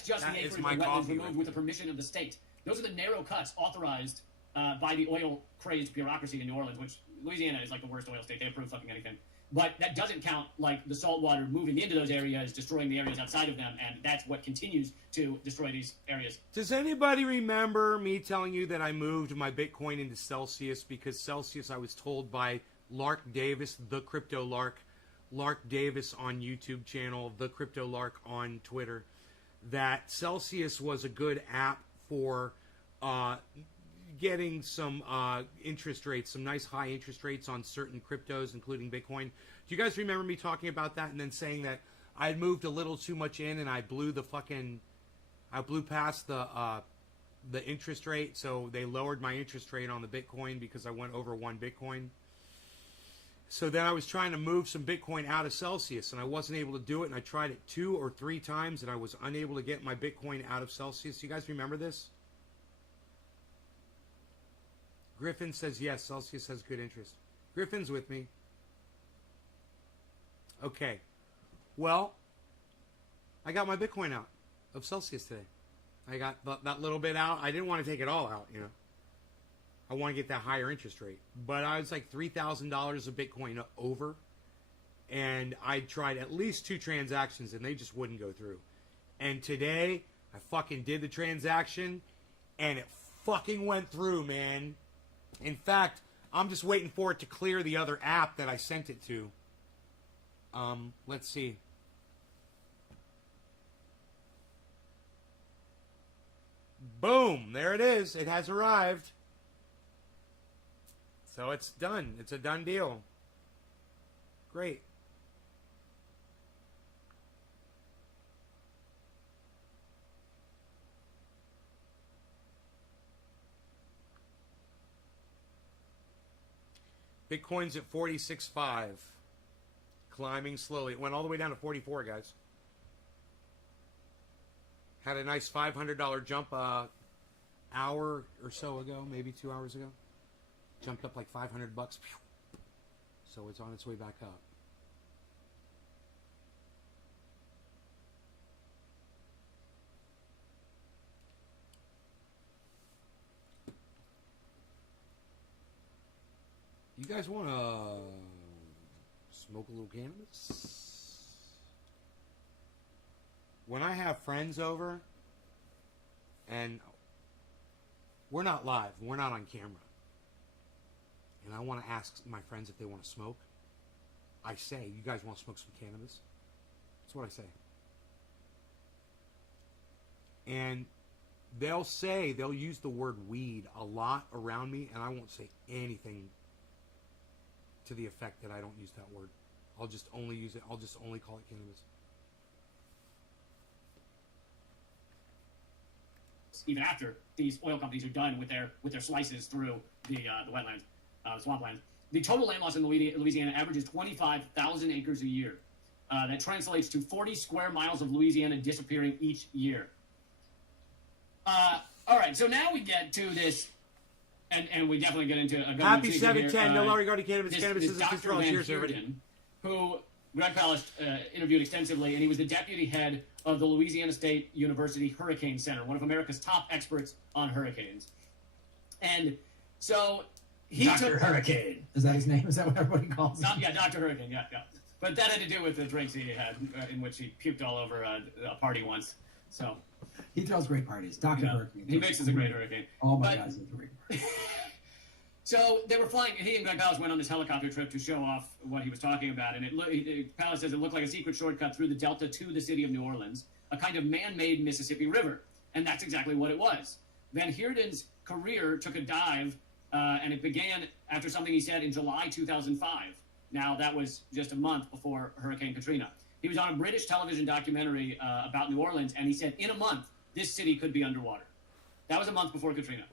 just That the is acreage my of wetlands coffee removed right with the permission of the state. Those are the narrow cuts authorized by the oil-crazed bureaucracy in New Orleans, which Louisiana is like the worst oil state. They approve fucking anything. But that doesn't count like the salt water moving into those areas, destroying the areas outside of them, and that's what continues to destroy these areas. Does anybody remember me telling you that I moved my Bitcoin into Celsius because Celsius, I was told by Lark Davis, the Crypto Lark, Lark Davis on YouTube channel, the Crypto Lark on Twitter, that Celsius was a good app for getting some interest rates, some nice high interest rates on certain cryptos, including Bitcoin. Do you guys remember me talking about that and then saying that I had moved a little too much in and I blew past the interest rate, so they lowered my interest rate on the Bitcoin because I went over 1 Bitcoin. So then I was trying to move some Bitcoin out of Celsius, and I wasn't able to do it, and I tried it 2 or 3 times, and I was unable to get my Bitcoin out of Celsius. You guys remember this? Griffin says, yes, Celsius has good interest. Griffin's with me. Okay. Well, I got my Bitcoin out of Celsius today. I got that little bit out. I didn't want to take it all out, you know. I want to get that higher interest rate. But I was like $3,000 of Bitcoin over. And I tried at least 2 transactions, and they just wouldn't go through. And today, I fucking did the transaction, and it fucking went through, man. In fact, I'm just waiting for it to clear the other app that I sent it to. Let's see. Boom! There it is. It has arrived. So it's done. It's a done deal. Great. Bitcoin's at 46.5. Climbing slowly. It went all the way down to 44, guys. Had a nice $500 jump hour or so ago, maybe 2 hours ago. Jumped up like $500. So it's on its way back up. You guys want to smoke a little cannabis? When I have friends over, and we're not live, we're not on camera, and I want to ask my friends if they want to smoke, I say, you guys want to smoke some cannabis? That's what I say. And they'll use the word weed a lot around me, and I won't say anything to the effect that I don't use that word. I'll just only use it. I'll just only call it cannabis. Even after these oil companies are done with their slices through the wetlands, swamplands, the total land loss in Louisiana averages 25,000 acres a year. That translates to 40 square miles of Louisiana disappearing each year. All right, so now we get to this. And we definitely get into a Happy 710. No longer regarding cannabis. Cannabis is a control. Cheers, everybody. Who Greg Palast interviewed extensively, and he was the deputy head of the Louisiana State University Hurricane Center, one of America's top experts on hurricanes. And so he Dr. Hurricane. Is that his name? Is that what everybody calls him? Yeah, Dr. Hurricane, yeah. But that had to do with the drinks he had, in which he puked all over a party once. So he throws great parties. Dr. Hurricane. He mixes a great hurricane. Oh my God, he's a great party. So they were flying. He and Greg Palast went on this helicopter trip to show off what he was talking about, and Palast says it looked like a secret shortcut through the Delta to the city of New Orleans, a kind of man-made Mississippi River, and that's exactly what it was. Van Heerden's career took a dive, and it began after something he said in July 2005. Now that was just a month before Hurricane Katrina. He was on a British television documentary about New Orleans, and he said, in a month, this city could be underwater. That was a month before Katrina.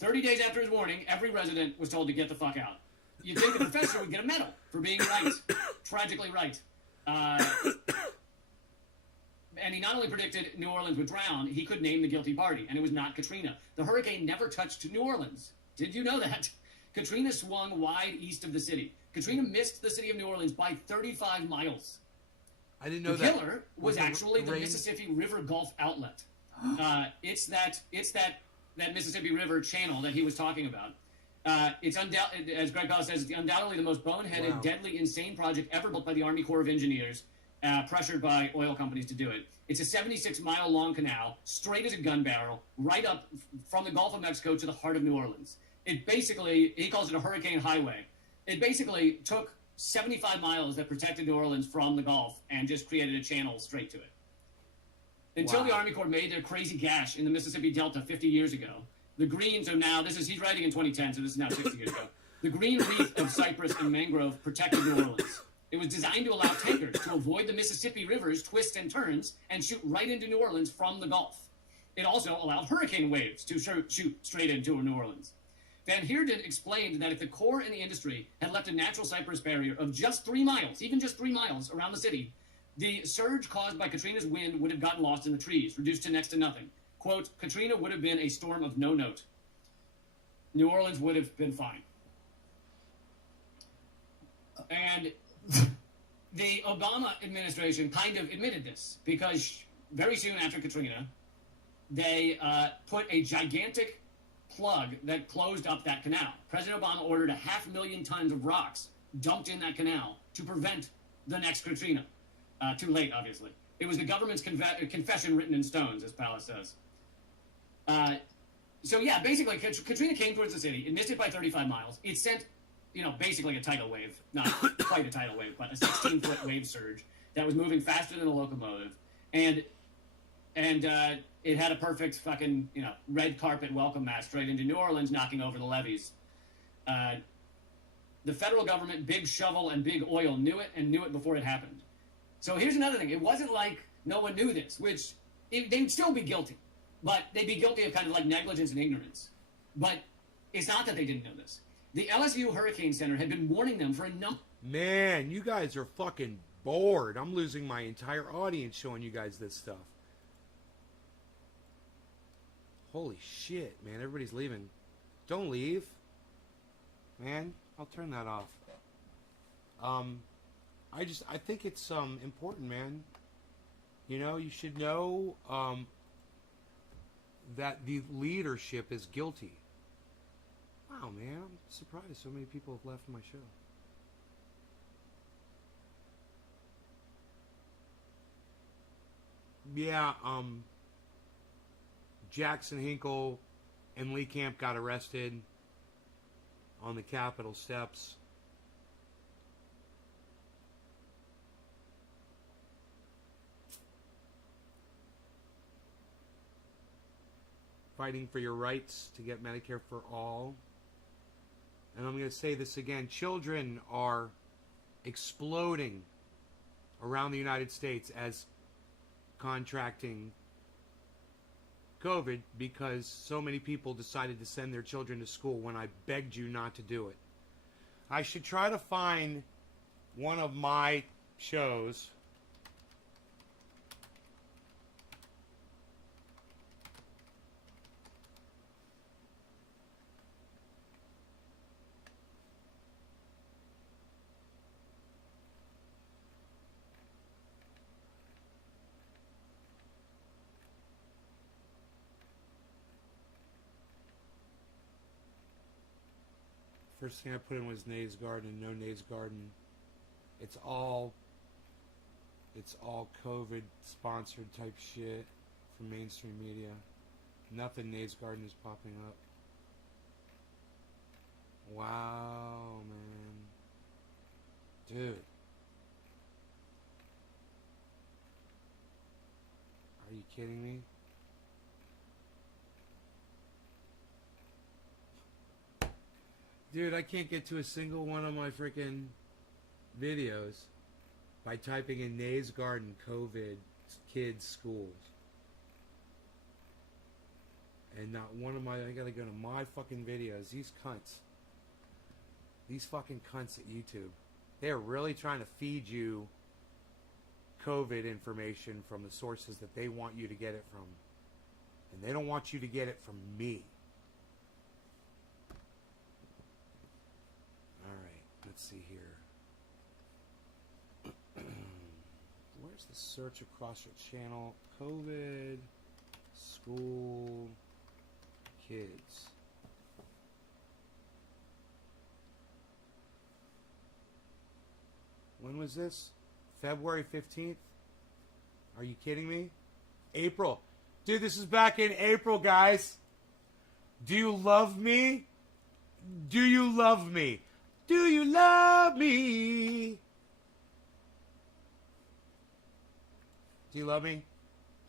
30 days after his warning, every resident was told to get the fuck out. You'd think the professor would get a medal for being right. Tragically right. And he not only predicted New Orleans would drown, he could name the guilty party, and it was not Katrina. The hurricane never touched New Orleans. Did you know that? Katrina swung wide east of the city. Katrina missed the city of New Orleans by 35 miles. I didn't know the that. The killer was actually the Mississippi River Gulf outlet. It's that Mississippi River channel that he was talking about. It's as Greg Palast says, it's undoubtedly the most boneheaded, deadly, insane project ever built by the Army Corps of Engineers, pressured by oil companies to do it. It's a 76-mile long canal, straight as a gun barrel, right up from the Gulf of Mexico to the heart of New Orleans. It basically, he calls it a hurricane highway. It basically took 75 miles that protected New Orleans from the Gulf and just created a channel straight to it. Until the Army Corps made their crazy gash in the Mississippi Delta 50 years ago, the Greens are now, he's writing in 2010, so this is now 60 years ago. The green wreath of cypress and mangrove protected New Orleans. It was designed to allow tankers to avoid the Mississippi River's twists and turns and shoot right into New Orleans from the Gulf. It also allowed hurricane waves to shoot straight into New Orleans. Van Heerden explained that if the Corps and the industry had left a natural cypress barrier of just 3 miles, even just 3 miles around the city, the surge caused by Katrina's wind would have gotten lost in the trees, reduced to next to nothing. Quote, Katrina would have been a storm of no note. New Orleans would have been fine. And the Obama administration kind of admitted this because very soon after Katrina, they put a gigantic plug that closed up that canal. President Obama ordered 500,000 tons of rocks dumped in that canal to prevent the next Katrina. Too late, obviously. It was the government's confession written in stones, as Palast says. So yeah, basically, Katrina came towards the city. It missed it by 35 miles. It sent, basically a tidal wave. Not quite a tidal wave, but a 16-foot wave surge that was moving faster than a locomotive. And it had a perfect fucking, red carpet welcome mat straight into New Orleans, knocking over the levees. The federal government, Big Shovel and Big Oil, knew it and knew it before it happened. So here's another thing. It wasn't like no one knew this, which they'd still be guilty. But they'd be guilty of kind of like negligence and ignorance. But it's not that they didn't know this. The LSU Hurricane Center had been warning them for a number. Man, you guys are fucking bored. I'm losing my entire audience showing you guys this stuff. Holy shit, man. Everybody's leaving. Don't leave. Man, I'll turn that off. I think it's important, man. You know, you should know that the leadership is guilty. Wow, man, I'm surprised so many people have left my show. Yeah, Jackson Hinkle and Lee Camp got arrested on the Capitol steps. Fighting for your rights to get Medicare for all. And I'm going to say this again. Children are exploding around the United States as contracting COVID because so many people decided to send their children to school when I begged you not to do it. I should try to find one of my shows. First thing I put in was Nays Garden, no Nays Garden. It's all COVID sponsored type shit from mainstream media. Nothing Nays Garden is popping up. Wow, man. Dude. Are you kidding me? Dude, I can't get to a single one of my freaking videos by typing in Nays Garden COVID kids schools. And not one of my, I gotta go to my fucking videos. These cunts. These fucking cunts at YouTube. They're really trying to feed you COVID information from the sources that they want you to get it from. And they don't want you to get it from me. Let's see here. Where's the search across your channel? COVID, school, kids. When was this? February 15th? Are you kidding me? April. Dude, this is back in April, guys. Do you love me? Do you love me? Do you love me? Do you love me?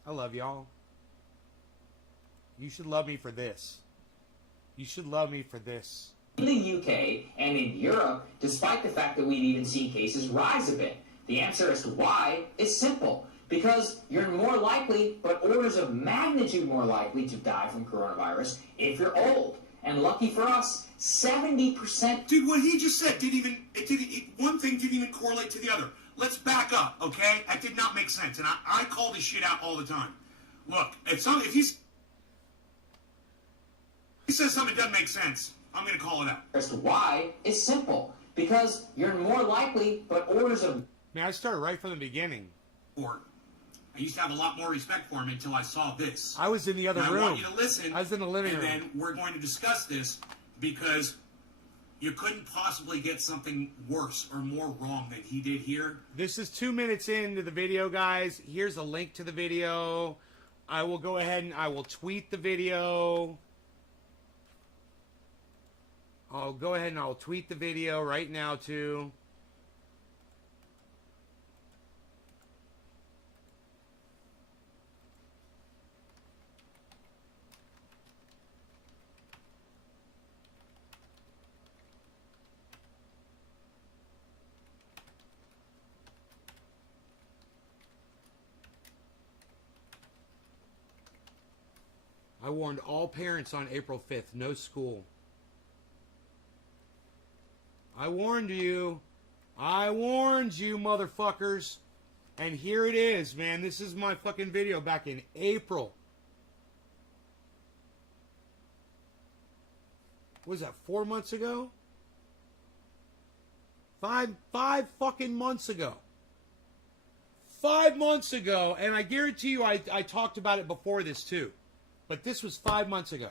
I love y'all. You should love me for this. You should love me for this. In the UK and in Europe, despite the fact that we've even seen cases rise a bit. The answer as to why is simple. Because you're more likely, but orders of magnitude more likely to die from coronavirus if you're old. And lucky for us, 70%. Dude, what he just said one thing didn't even correlate to the other. Let's back up, okay? That did not make sense, and I call this shit out all the time. Look, if he says something that doesn't make sense, I'm going to call it out. As to why is simple. Because you're more likely, but orders of... Man, I started right from the beginning. I used to have a lot more respect for him until I saw this. I was in the other room. I want you to listen. I was in the living room. And then we're going to discuss this because you couldn't possibly get something worse or more wrong than he did here. This is 2 minutes into the video, guys. Here's a link to the video. I will go ahead and I will tweet the video. I'll go ahead and I'll tweet the video right now, too. I warned all parents on April 5th, no school. I warned you. I warned you, motherfuckers. And here it is, man. This is my fucking video back in April. What was that, 4 months ago? Five fucking months ago. 5 months ago, and I guarantee you I talked about it before this too. But this was 5 months ago.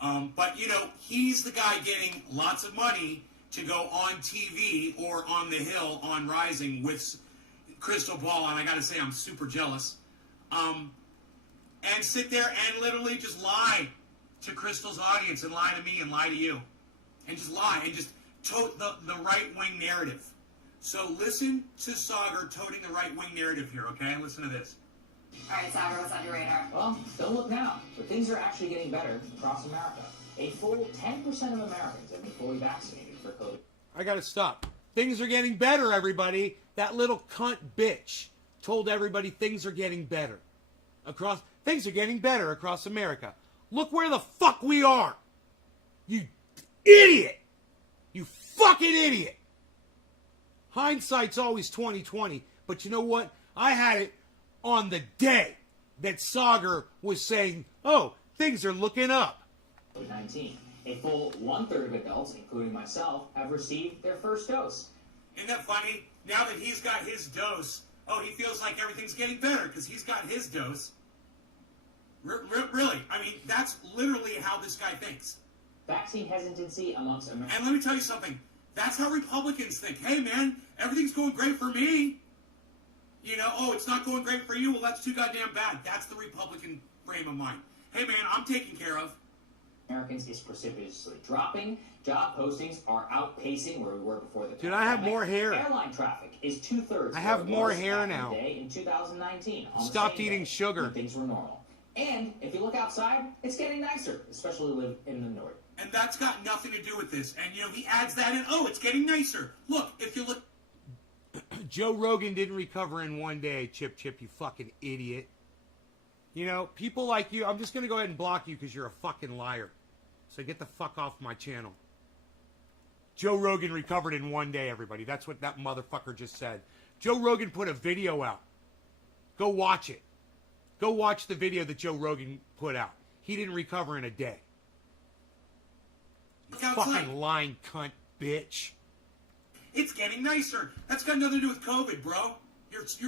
But, you know, he's the guy getting lots of money to go on TV or on the Hill on Rising with Crystal Ball, and I got to say I'm super jealous. And sit there and literally just lie to Crystal's audience and lie to me and lie to you. And just lie and just tote the right-wing narrative. So listen to Sagar toting the right-wing narrative here, okay? Listen to this. All right, Sagar, what's on your radar? Well, don't look now, but things are actually getting better across America. A full 10% of Americans have been fully vaccinated for COVID. I gotta stop. Things are getting better, everybody. That little cunt bitch told everybody things are getting better. Things are getting better across America. Look where the fuck we are. You idiot. You fucking idiot. Hindsight's always 20/20, but you know what? I had it on the day that Sagar was saying, oh, things are looking up. COVID-19. A full 1/3 of adults, including myself, have received their first dose. Isn't that funny? Now that he's got his dose, oh, he feels like everything's getting better because he's got his dose. Really? I mean, that's literally how this guy thinks. Vaccine hesitancy amongst Americans. And let me tell you something. That's how Republicans think. Hey, man, everything's going great for me. You know, oh, it's not going great for you. Well, that's too goddamn bad. That's the Republican frame of mind. Hey, man, I'm taken care of. Americans is precipitously dropping. Job postings are outpacing where we were before the Dude, I have more hair. Airline traffic is 2/3. I have more hair now. In 2019. Stopped eating sugar. Things were normal. And if you look outside, it's getting nicer, especially live in the north. And that's got nothing to do with this. And, you know, he adds that in. Oh, it's getting nicer. Look, if you look. Joe Rogan didn't recover in one day, Chip, you fucking idiot. You know, people like you, I'm just going to go ahead and block you because you're a fucking liar. So get the fuck off my channel. Joe Rogan recovered in one day, everybody. That's what that motherfucker just said. Joe Rogan put a video out. Go watch it. Go watch the video that Joe Rogan put out. He didn't recover in a day. You fucking lying cunt bitch. It's getting nicer. That's got nothing to do with COVID, bro.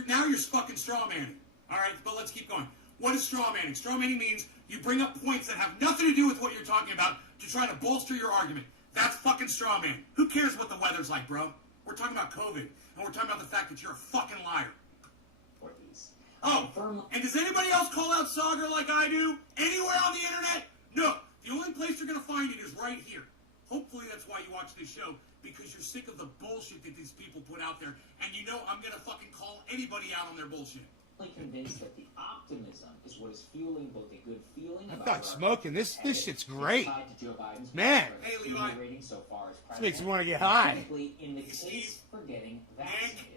Now you're fucking straw manning. All right, but let's keep going. What is straw manning? Straw manning means you bring up points that have nothing to do with what you're talking about to try to bolster your argument. That's fucking straw man. Who cares what the weather's like, bro? We're talking about COVID, and we're talking about the fact that you're a fucking liar. Oh, and does anybody else call out Sagar like I do? Anywhere on the internet? No. The only place you're going to find it is right here. Hopefully that's why you watch this show, because you're sick of the bullshit that these people put out there, and you know I'm going to fucking call anybody out on their bullshit. I'm convinced that the optimism is what is fueling both a good feeling I'm about not smoking. This shit's great. tied to Joe Biden's Man. Hey, Levi. rating so far as This makes me president, want to get high. specifically in the case for getting vaccinated.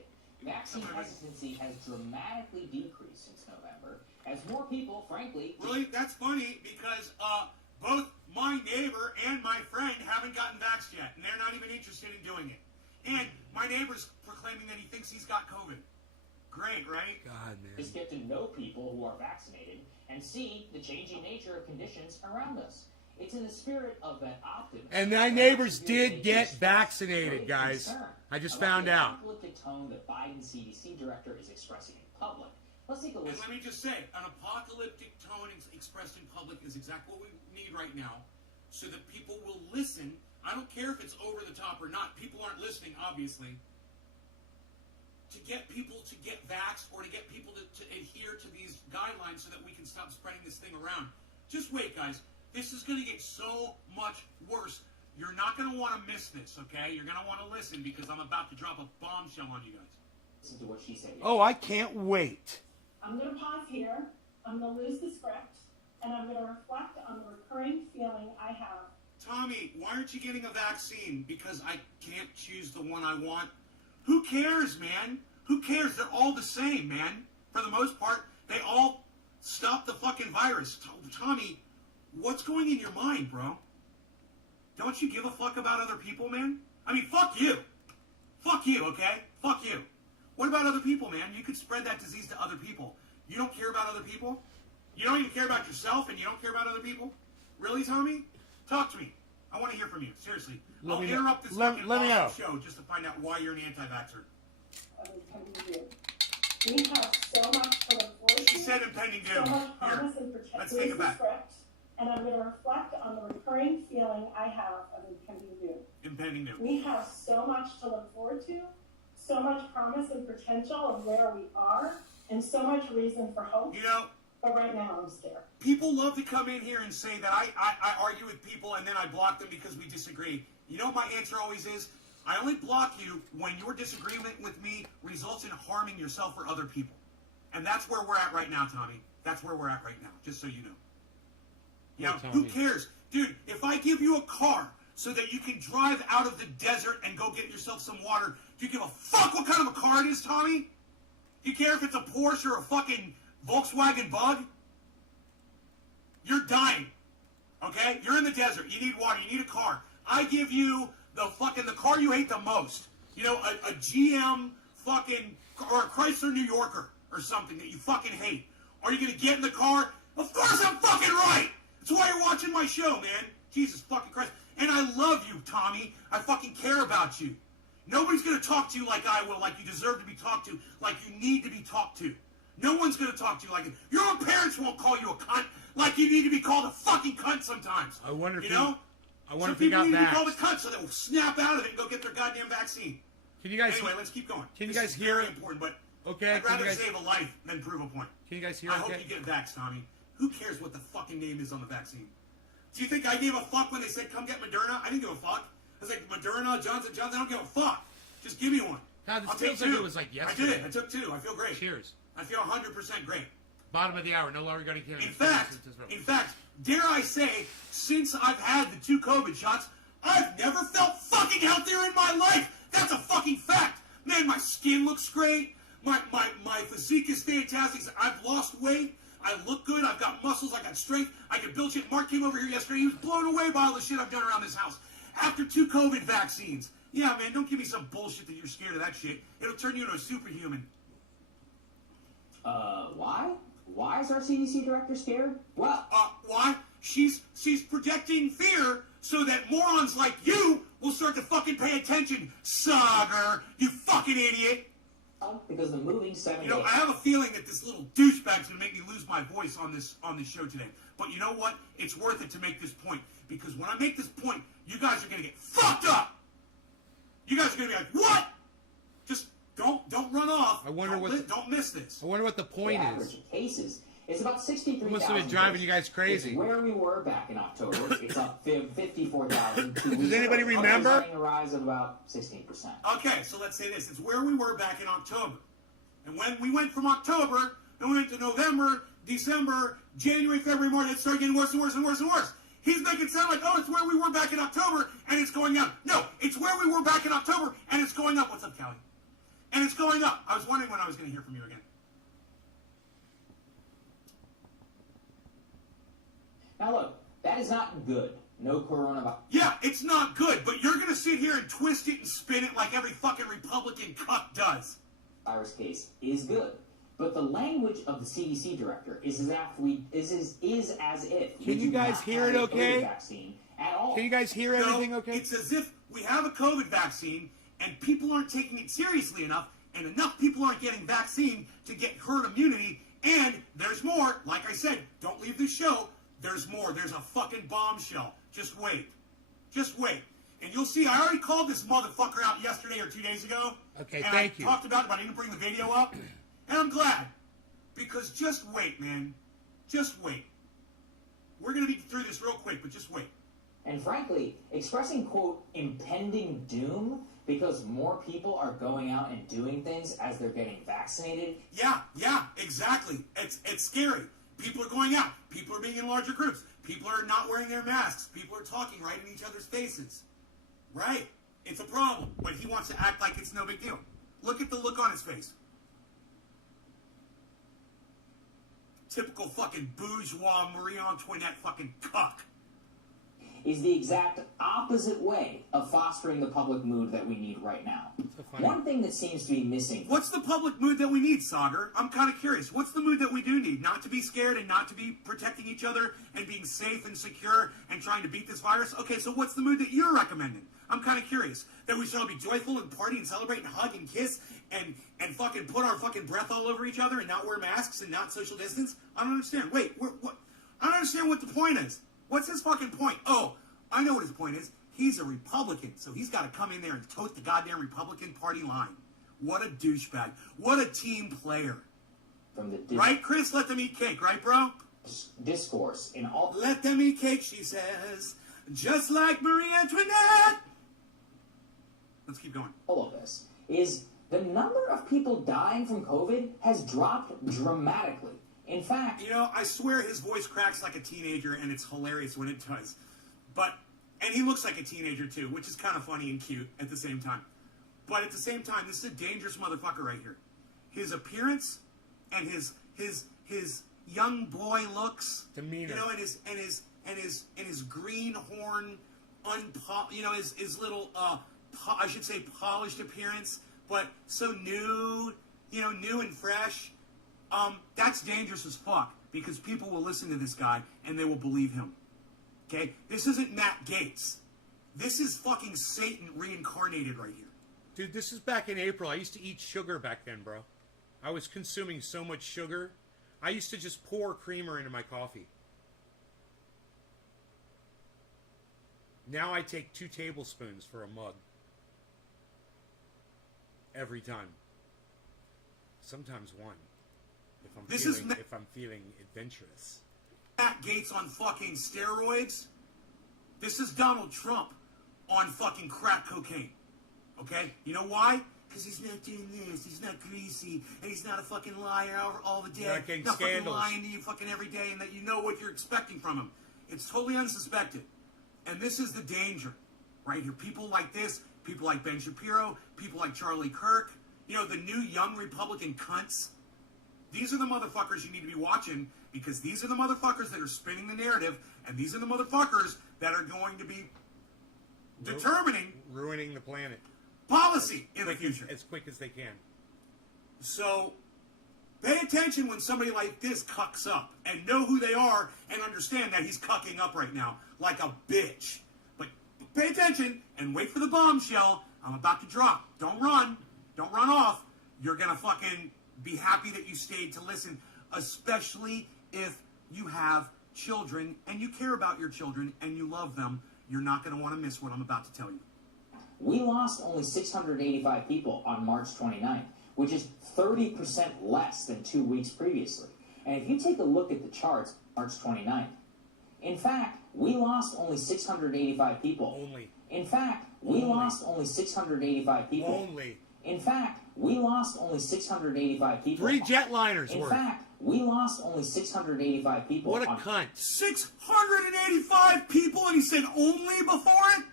Vaccine hesitancy has dramatically decreased since November, as more people, frankly, Really? That's funny because both my neighbor and my friend haven't gotten vaxxed yet, and they're not even interested in doing it. And my neighbor's proclaiming that he thinks he's got COVID. Great, right? God, man. just get to know people who are vaccinated and see the changing nature of conditions around us. It's in the spirit of that optimism. And my neighbors did get vaccinated, guys. I just found out. The apocalyptic tone that Biden's CDC director is expressing in public. Let's take a And listen. let me just say, an apocalyptic tone expressed in public is exactly what we need right now, so that people will listen. I don't care if it's over the top or not. People aren't listening, obviously. To get people to get vaxxed or to get people to adhere to these guidelines so that we can stop spreading this thing around. Just wait, guys. This is going to get so much worse. You're not going to want to miss this, okay? You're going to want to listen because I'm about to drop a bombshell on you guys. Listen to what she said. Oh, I can't wait. I'm going to pause here. I'm going to lose the script, and I'm going to reflect on the recurring feeling I have. Tommy, why aren't you getting a vaccine? Because I can't choose the one I want. Who cares, man? Who cares? They're all the same, man. For the most part, they all stop the fucking virus. Tommy, what's going in your mind, bro? Don't you give a fuck about other people, man? I mean, fuck you. Fuck you, okay? Fuck you. What about other people, man? You could spread that disease to other people. You don't care about other people? You don't even care about yourself and you don't care about other people? Really, Tommy? Talk to me. I want to hear from you. Seriously. I'll interrupt this fucking awesome show just to find out why you're an anti-vaxxer. We have so much to look forward to. She said impending doom. So much Here, promise and potential. let's take it back. And I'm going to reflect on the recurring feeling I have of impending doom. Impending doom. We have so much to look forward to, so much promise and potential of where we are, and so much reason for hope. You know, but right now I'm scared. People love to come in here and say that I argue with people and then I block them because we disagree. You know what my answer always is? I only block you when your disagreement with me results in harming yourself or other people. And that's where we're at right now, Tommy. That's where we're at right now, just so you know. Yeah, who cares? Dude, if I give you a car so that you can drive out of the desert and go get yourself some water, do you give a fuck what kind of a car it is, Tommy? Do you care if it's a Porsche or a fucking Volkswagen Bug? You're dying, okay? You're in the desert. You need water. You need a car. I give you the car you hate the most. You know, a GM fucking, or a Chrysler New Yorker or something that you fucking hate. Are you going to get in the car? Of course I'm fucking right. That's why you're watching my show, man. Jesus fucking Christ. And I love you, Tommy. I fucking care about you. Nobody's going to talk to you like I will, like you deserve to be talked to, like you need to be talked to. No one's going to talk to you like it. Your own parents won't call you a cunt like you need to be called a fucking cunt sometimes. I wonder if you know? I wonder if he got people need to vaxxed. be called a cunt so they'll snap out of it and go get their goddamn vaccine. Can you guys Anyway, let's keep going. Can you this guys is hear very it? important, but Okay, I'd rather can you guys- save a life than prove a point. Can you guys hear I it hope okay? you get vaxxed, Tommy. Who cares what the fucking name is on the vaccine? Do you think I gave a fuck when they said come get Moderna? I didn't give a fuck. I was like, Moderna, Johnson, I don't give a fuck. Just give me one. God, this I'll take feels like two. it was like I yesterday. did it. I took two. I feel great. Cheers. I feel 100% great. Bottom of the hour. No longer going to hear. In fact, dare I say, since I've had the 2 COVID shots, I've never felt fucking healthier in my life. That's a fucking fact. Man, my skin looks great. My physique is fantastic. I've lost weight. I look good. I've got muscles. I got strength. I can build shit. Mark came over here yesterday. He was blown away by all the shit I've done around this house. After 2 COVID vaccines. Yeah, man, don't give me some bullshit that you're scared of that shit. It'll turn you into a superhuman. Why? Why is our CDC director scared? Well, why? She's projecting fear so that morons like you will start to fucking pay attention. Sagar, you fucking idiot. Because the moving 7 You know, days. I have a feeling that this little douchebag's gonna make me lose my voice on this show today. But you know what? It's worth it to make this point. Because when I make this point, you guys are gonna get fucked up. You guys are gonna be like, what? Just don't run off. I wonder don't miss this. I wonder what the point the average is. of cases is about 63,000. It must have been driving you guys crazy. It's where we were back in October. It's up 54,000. Does anybody remember? It's a rise of about 16%. Okay, so let's say this. It's where we were back in October. And when we went from October, then we went to November, December, January, February, March, it started getting worse and worse and worse and worse. He's making it sound like, oh, it's where we were back in October, and it's going up. No, it's where we were back in October, and it's going up. What's up, Callie? And it's going up. I was wondering when I was going to hear from you again. Now look, that is not good. No coronavirus. Yeah, it's not good, but you're going to sit here and twist it and spin it like every fucking Republican cuck does. Virus case is good. But the language of the CDC director is as if Can you guys hear it okay? Vaccine at all. Can you guys hear everything okay? It's as if we have a COVID vaccine and people aren't taking it seriously enough, and enough people aren't getting vaccine to get herd immunity, and there's more. Like I said, don't leave the show. There's more. There's a fucking bombshell. Just wait. Just wait. And you'll see, I already called this motherfucker out yesterday or 2 days ago. Okay, and thank you. I talked about it, but I didn't bring the video up. And I'm glad. Because just wait, man. Just wait. We're going to be through this real quick, but just wait. And frankly, expressing, quote, impending doom because more people are going out and doing things as they're getting vaccinated. Yeah, exactly. It's scary. People are going out. People are being in larger groups. People are not wearing their masks. People are talking right in each other's faces. Right. It's a problem. But he wants to act like it's no big deal. Look at the look on his face. Typical fucking bourgeois Marie Antoinette fucking cuck. is the exact opposite way of fostering the public mood that we need right now. One thing that seems to be missing. What's the public mood that we need, Sagar? I'm kind of curious. What's the mood that we do need? Not to be scared and not to be protecting each other and being safe and secure and trying to beat this virus? Okay, so what's the mood that you're recommending? I'm kind of curious. That we should all be joyful and party and celebrate and hug and kiss and fucking put our fucking breath all over each other and not wear masks and not social distance? I don't understand. Wait, what? I don't understand what the point is. What's his fucking point? Oh, I know what his point is. He's a Republican, so he's got to come in there and tote the goddamn Republican Party line. What a douchebag. What a team player. From the right, Chris? Let them eat cake, right, bro? Discourse in all... Let them eat cake, she says. Just like Marie Antoinette. Let's keep going. All of this is the number of people dying from COVID has dropped dramatically. In fact... You know, I swear his voice cracks like a teenager, and it's hilarious when it does. And he looks like a teenager, too, which is kind of funny and cute at the same time. But at the same time, this is a dangerous motherfucker right here. His appearance and his young boy looks, demeanor, you know, and his greenhorn, his little, I should say, polished appearance, but so new, new and fresh. That's dangerous as fuck because people will listen to this guy and they will believe him. Okay? This isn't Matt Gaetz. This is fucking Satan reincarnated right here. Dude, this is back in April. I used to eat sugar back then, bro. I was consuming so much sugar. I used to just pour creamer into my coffee. Now I take 2 tablespoons for a mug. Every time. Sometimes 1. If I'm feeling adventurous. Matt Gaetz on fucking steroids. This is Donald Trump on fucking crack cocaine. Okay? You know why? Because he's not doing this. He's not greasy. And he's not a fucking liar all the day. Not fucking lying to you fucking every day and that you know what you're expecting from him. It's totally unsuspected. And this is the danger. Right here. People like this. People like Ben Shapiro. People like Charlie Kirk. You know, the new young Republican cunts. These are the motherfuckers you need to be watching because these are the motherfuckers that are spinning the narrative and these are the motherfuckers that are going to be determining... Ruining the planet. Policy in the future. As quick as they can. So, pay attention when somebody like this cucks up and know who they are and understand that he's cucking up right now like a bitch. But pay attention and wait for the bombshell I'm about to drop. Don't run. Don't run off. You're going to fucking... be happy that you stayed to listen, especially if you have children and you care about your children and you love them. You're not going to want to miss what I'm about to tell you. We lost only 685 people on March 29th, which is 30% less than 2 weeks previously. And if you take a look at the charts, March 29th, in fact, we lost only 685 people. Only. In fact, we lost only 685 people. Only. In fact, we lost only 685 people. 3 jetliners In worth. fact, we lost only 685 people. What a cunt. 685 people and he said only before it?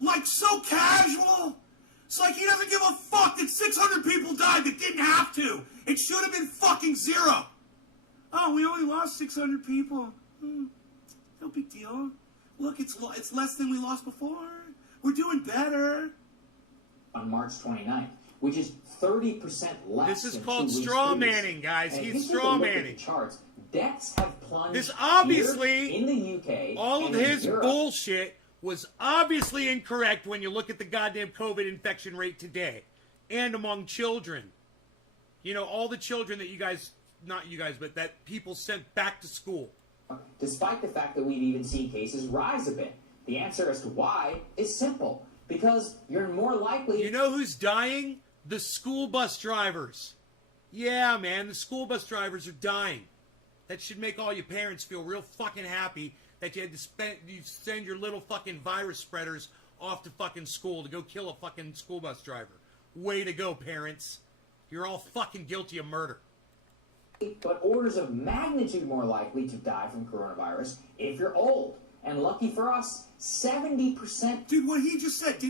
Like so casual. It's like he doesn't give a fuck that 600 people died that didn't have to. It should have been fucking 0. Oh, we only lost 600 people. No big deal. Look, it's less than we lost before. We're doing better. On March 29th, which is 30% less. This is than called 2 weeks straw previous. manning, guys. And He's if you take a straw look at the manning. charts, deaths have plunged. This obviously, here in the UK, all of and in his Europe. bullshit was obviously incorrect when you look at the goddamn COVID infection rate today, and among children. You know, all the children that you guys, not you guys, but that people sent back to school. Despite the fact that we've even seen cases rise a bit, the answer as to why is simple. Because you're more likely... You know who's dying? The school bus drivers. Yeah, man, the school bus drivers are dying. That should make all your parents feel real fucking happy that you had to send your little fucking virus spreaders off to fucking school to go kill a fucking school bus driver. Way to go, parents. You're all fucking guilty of murder. But orders of magnitude more likely to die from coronavirus if you're old. And lucky for us, 70%. Dude, what he just said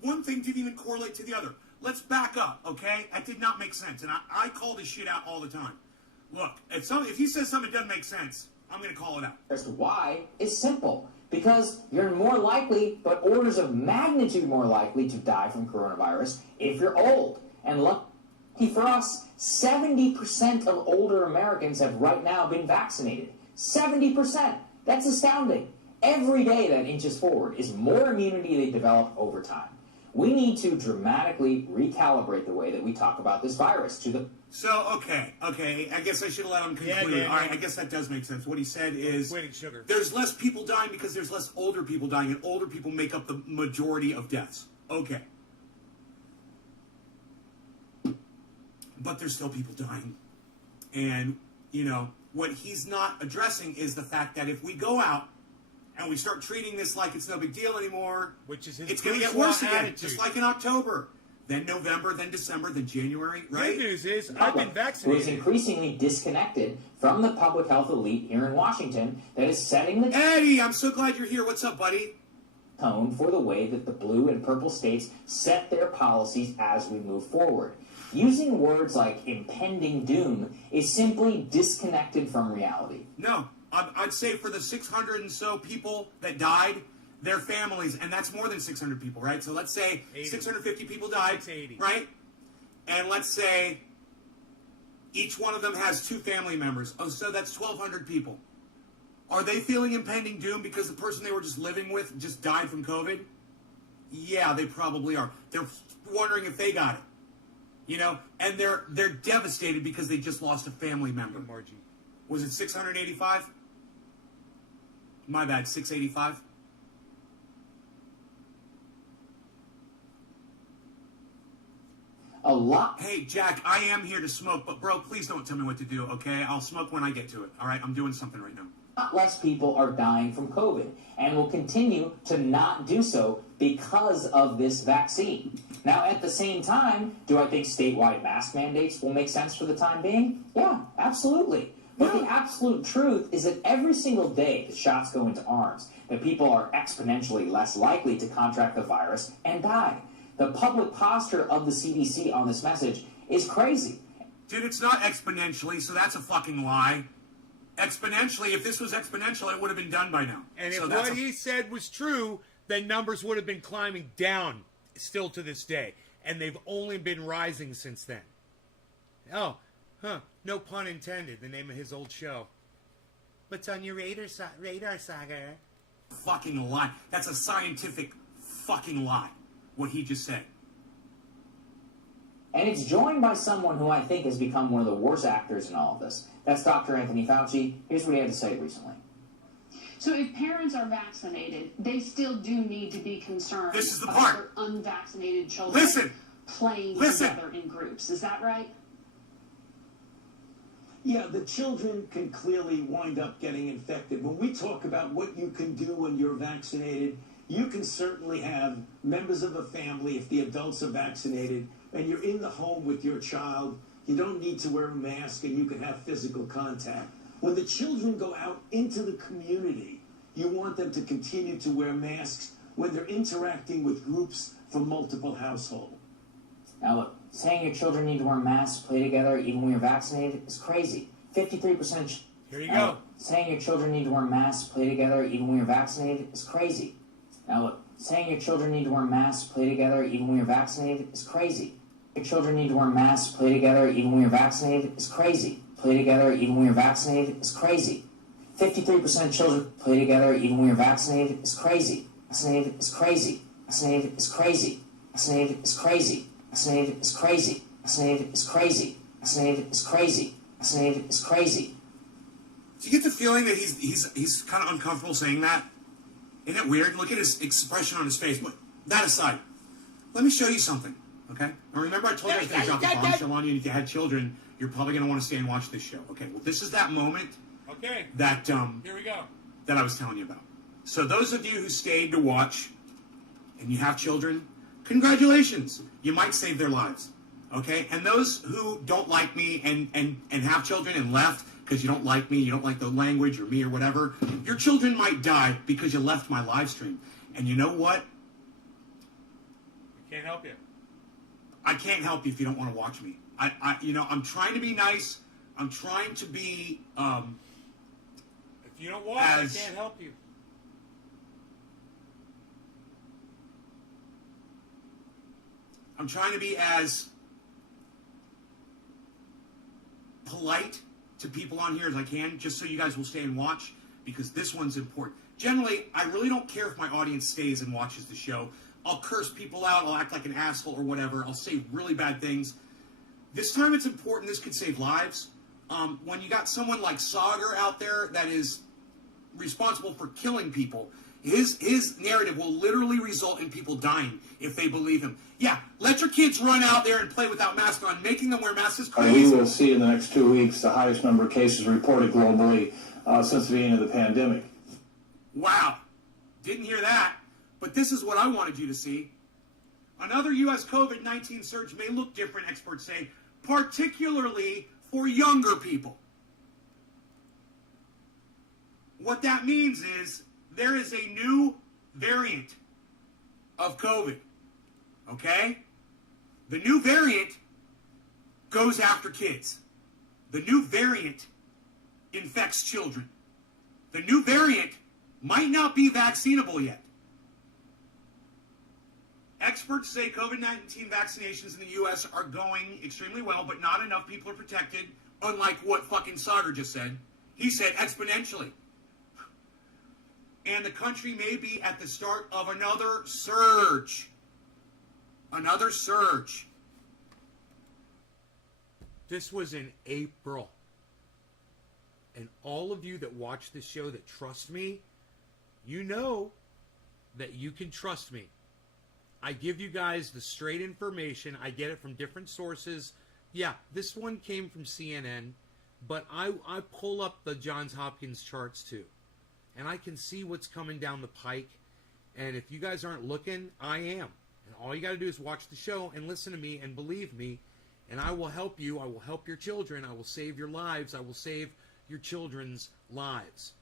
one thing didn't even correlate to the other. Let's back up, okay? That did not make sense, and I call this shit out all the time. Look, if he says something that doesn't make sense, I'm going to call it out. As to why is simple. because you're more likely, but orders of magnitude more likely to die from coronavirus if you're old. And lucky for us, 70% of older Americans have right now been vaccinated. 70%. That's astounding. Every day that inches forward is more immunity they develop over time. We need to dramatically recalibrate the way that we talk about this virus to the... So, okay, I guess I should have let him conclude. Yeah, All right, I guess that does make sense. What he said is sugar. there's less people dying because there's less older people dying, and older people make up the majority of deaths. Okay. But there's still people dying. And, you know, what he's not addressing is the fact that if we go out and we start treating this like it's no big deal anymore, which is his it's going to get worse again, just like in October. Then November, then December, then January, right? Good news is I've been Who is vaccinated. increasingly disconnected from the public health elite here in Washington that is setting the Eddie, I'm so glad you're here. What's up, buddy? tone for the way that the blue and purple states set their policies as we move forward. Using words like impending doom is simply disconnected from reality. No, I'd say for the 600 and so people that died, their families, and that's more than 600 people, right? So let's say 80. 650 people died, 680. right? And let's say each one of them has 2 family members. Oh, so that's 1,200 people. Are they feeling impending doom because the person they were just living with just died from COVID? Yeah, they probably are. They're wondering if they got it. You know, and they're devastated because they just lost a family member. Was it 685? My bad, 685. A lot. Hey, Jack, I am here to smoke, but bro, please don't tell me what to do, okay? I'll smoke when I get to it. All right, I'm doing something right now. Lot less people are dying from COVID and will continue to not do so because of this vaccine. Now, at the same time, do I think statewide mask mandates will make sense for the time being? Yeah, absolutely. But the absolute truth is that every single day that shots go into arms, that people are exponentially less likely to contract the virus and die. The public posture of the CDC on this message is crazy. Dude, it's not exponentially, so that's a fucking lie. Exponentially, if this was exponential, it would have been done by now. And so if what he said was true, then numbers would have been climbing down still to this day. And they've only been rising since then. Oh, no pun intended, the name of his old show. What's on your radar, Saga? Fucking lie. That's a scientific fucking lie, what he just said. And it's joined by someone who I think has become one of the worst actors in all of this. That's Dr. Anthony Fauci. Here's what he had to say recently. So if parents are vaccinated, they still do need to be concerned This is the about part. their unvaccinated children Listen. playing Listen. together in groups. Is that right? Yeah, the children can clearly wind up getting infected. When we talk about what you can do when you're vaccinated, you can certainly have members of a family, if the adults are vaccinated, and you're in the home with your child, you don't need to wear a mask and you can have physical contact. When the children go out into the community, you want them to continue to wear masks when they're interacting with groups from multiple households. Now look, saying your children need to wear masks, play together, even when you're vaccinated, is crazy. 53%. Here you go. Saying your children need to wear masks, play together, even when you're vaccinated, is crazy. Now look, saying your children need to wear masks, play together, even when you're vaccinated, is crazy. Your children need to wear masks, play together, even when you're vaccinated, is crazy. Play together, even when you're vaccinated, is crazy. 53% of children play together, even when you're vaccinated, is crazy. Vaccinated is crazy. Vaccinated is crazy. Vaccinated is crazy. Vaccinated is crazy. Vaccinated is crazy. Vaccinated is crazy. Vaccinated is crazy. Do you get the feeling that he's kind of uncomfortable saying that? Isn't it weird? Look at his expression on his face. But that aside, let me show you something, okay? Now remember I told you I was going to drop the bombshell on you, and if you had children, you're probably going to want to stay and watch this show. Okay, well, this is that moment Okay. that Here we go. that I was telling you about. So those of you who stayed to watch and you have children, congratulations. You might save their lives, okay? And those who don't like me and have children and left because you don't like me, you don't like the language or me or whatever, your children might die because you left my live stream. And you know what? Can't help you. I can't help you if you don't want to watch me. I'm trying to be nice. I'm trying to be, If you don't watch, I can't help you. I'm trying to be as polite to people on here as I can, just so you guys will stay and watch, because this one's important. Generally, I really don't care if my audience stays and watches the show. I'll curse people out, I'll act like an asshole or whatever, I'll say really bad things. This time it's important, this could save lives. When you got someone like Sagar out there that is responsible for killing people, his narrative will literally result in people dying if they believe him. Yeah, let your kids run out there and play without masks on. Making them wear masks is crazy. We will see in the next 2 weeks the highest number of cases reported globally since the beginning of the pandemic. Wow. Didn't hear that. But this is what I wanted you to see. Another U.S. COVID-19 surge may look different, experts say, particularly for younger people. What that means is there is a new variant of COVID. Okay? The new variant goes after kids. The new variant infects children. The new variant might not be vaccinable yet. Experts say COVID-19 vaccinations in the U.S. are going extremely well, but not enough people are protected, unlike what fucking Sagar just said. He said exponentially. And the country may be at the start of another surge. Another surge. This was in April. And all of you that watch this show that trust me, you know that you can trust me. I give you guys the straight information. I get it from different sources. Yeah, this one came from CNN, but I pull up the Johns Hopkins charts too. And I can see what's coming down the pike. And if you guys aren't looking, I am. And all you got to do is watch the show and listen to me and believe me. And I will help you. I will help your children. I will save your lives. I will save your children's lives.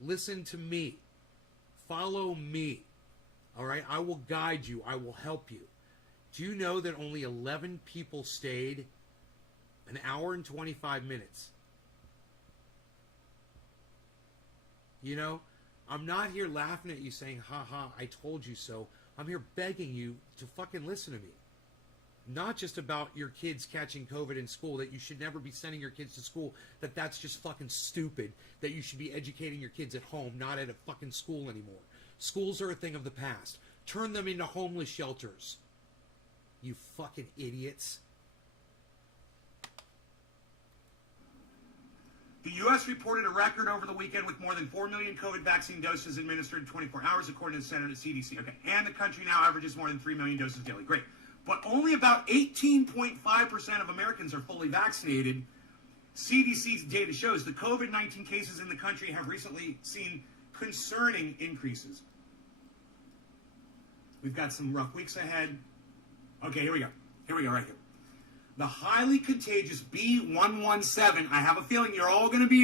Listen to me. Follow me. All right? I will guide you. I will help you. Do you know that only 11 people stayed an hour and 25 minutes? You know, I'm not here laughing at you saying, ha ha, I told you so. I'm here begging you to fucking listen to me. Not just about your kids catching COVID in school, that you should never be sending your kids to school, that's just fucking stupid, that you should be educating your kids at home, not at a fucking school anymore. Schools are a thing of the past. Turn them into homeless shelters. You fucking idiots. The U.S. reported a record over the weekend with more than 4 million COVID vaccine doses administered in 24 hours, according to the Center of the CDC. Okay, and the country now averages more than 3 million doses daily. Great. But only about 18.5% of Americans are fully vaccinated. CDC's data shows the COVID-19 cases in the country have recently seen concerning increases. We've got some rough weeks ahead. Okay, here we go. Here we go, right here. The highly contagious B117. I have a feeling you're all going to be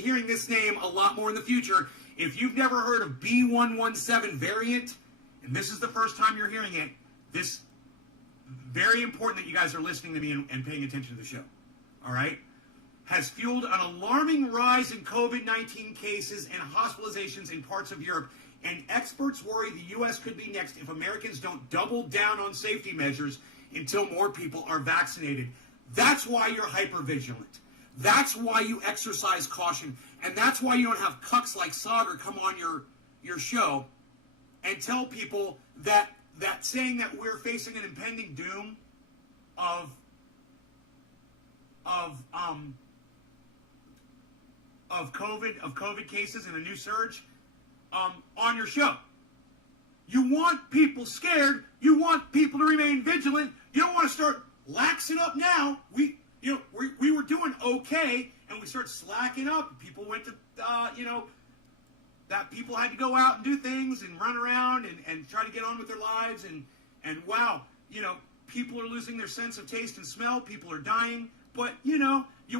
hearing this name a lot more in the future. If you've never heard of B117 variant, and this is the first time you're hearing it, this very important that you guys are listening to me and paying attention to the show. All right? Has fueled an alarming rise in COVID-19 cases and hospitalizations in parts of Europe. And experts worry the U.S. could be next if Americans don't double down on safety measures until more people are vaccinated. That's why you're hypervigilant. That's why you exercise caution. And that's why you don't have cucks like Sagar come on your show and tell people that saying that we're facing an impending doom of COVID cases and a new surge on your show. You want people scared. You want people to remain vigilant. You don't want to start laxing up now. We were doing okay, and we started slacking up. People went to, that people had to go out and do things and run around and try to get on with their lives. And wow, people are losing their sense of taste and smell. People are dying. But, you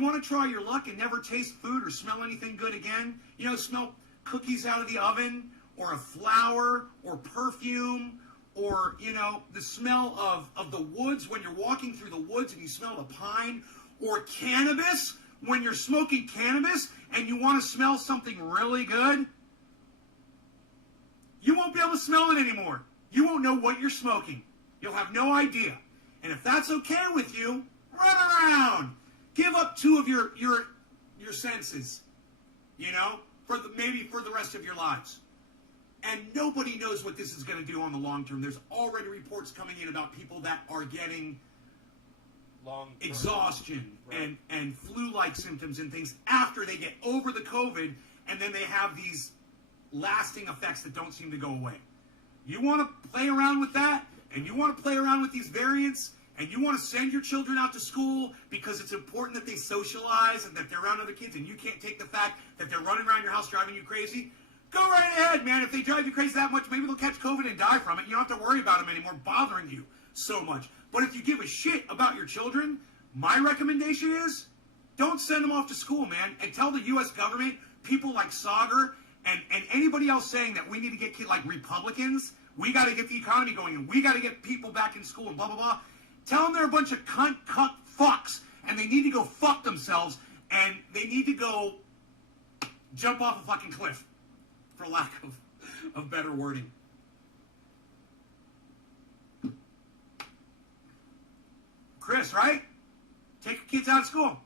want to try your luck and never taste food or smell anything good again. Smell cookies out of the oven, or a flower, or perfume, or, the smell of the woods when you're walking through the woods and you smell the pine, or cannabis when you're smoking cannabis and you want to smell something really good. You won't be able to smell it anymore. You won't know what you're smoking. You'll have no idea. And if that's okay with you, run around. Give up 2 of your senses, you know, maybe for the rest of your lives. And nobody knows what this is going to do on the long term. There's already reports coming in about people that are getting exhaustion and flu-like symptoms and things after they get over the COVID, and then they have these lasting effects that don't seem to go away. You want to play around with that, and you want to play around with these variants, and you want to send your children out to school because it's important that they socialize and that they're around other kids, and you can't take the fact that they're running around your house driving you crazy, go right ahead, man. If they drive you crazy that much, maybe they'll catch COVID and die from it. You don't have to worry about them anymore bothering you so much. But if you give a shit about your children, my recommendation is don't send them off to school, man, and tell the U.S. government, people like Sagar, and anybody else saying that we need to get kids like Republicans, we got to get the economy going, and we got to get people back in school, and blah, blah, blah. Tell them they're a bunch of cunt fucks, and they need to go fuck themselves, and they need to go jump off a fucking cliff, for lack of better wording. Chris, right? Take your kids out of school.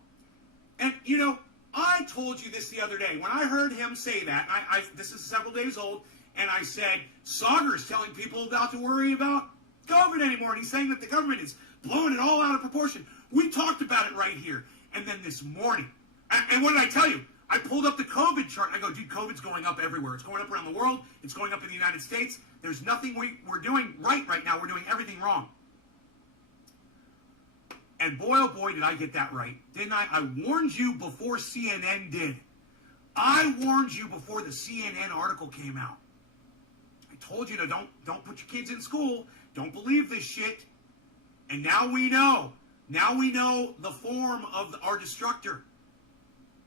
And, you know, I told you this the other day. When I heard him say that, this is several days old, and I said, Sagar is telling people not to worry about COVID anymore, and he's saying that the government is blowing it all out of proportion. We talked about it right here. And then this morning, and what did I tell you? I pulled up the COVID chart, and I go, dude, COVID's going up everywhere. It's going up around the world. It's going up in the United States. There's nothing we're doing right now. We're doing everything wrong. And boy, oh boy, did I get that right. Didn't I? I warned you before CNN did. I warned you before the CNN article came out. I told you to don't put your kids in school. Don't believe this shit. And now we know. Now we know the form of our destructor.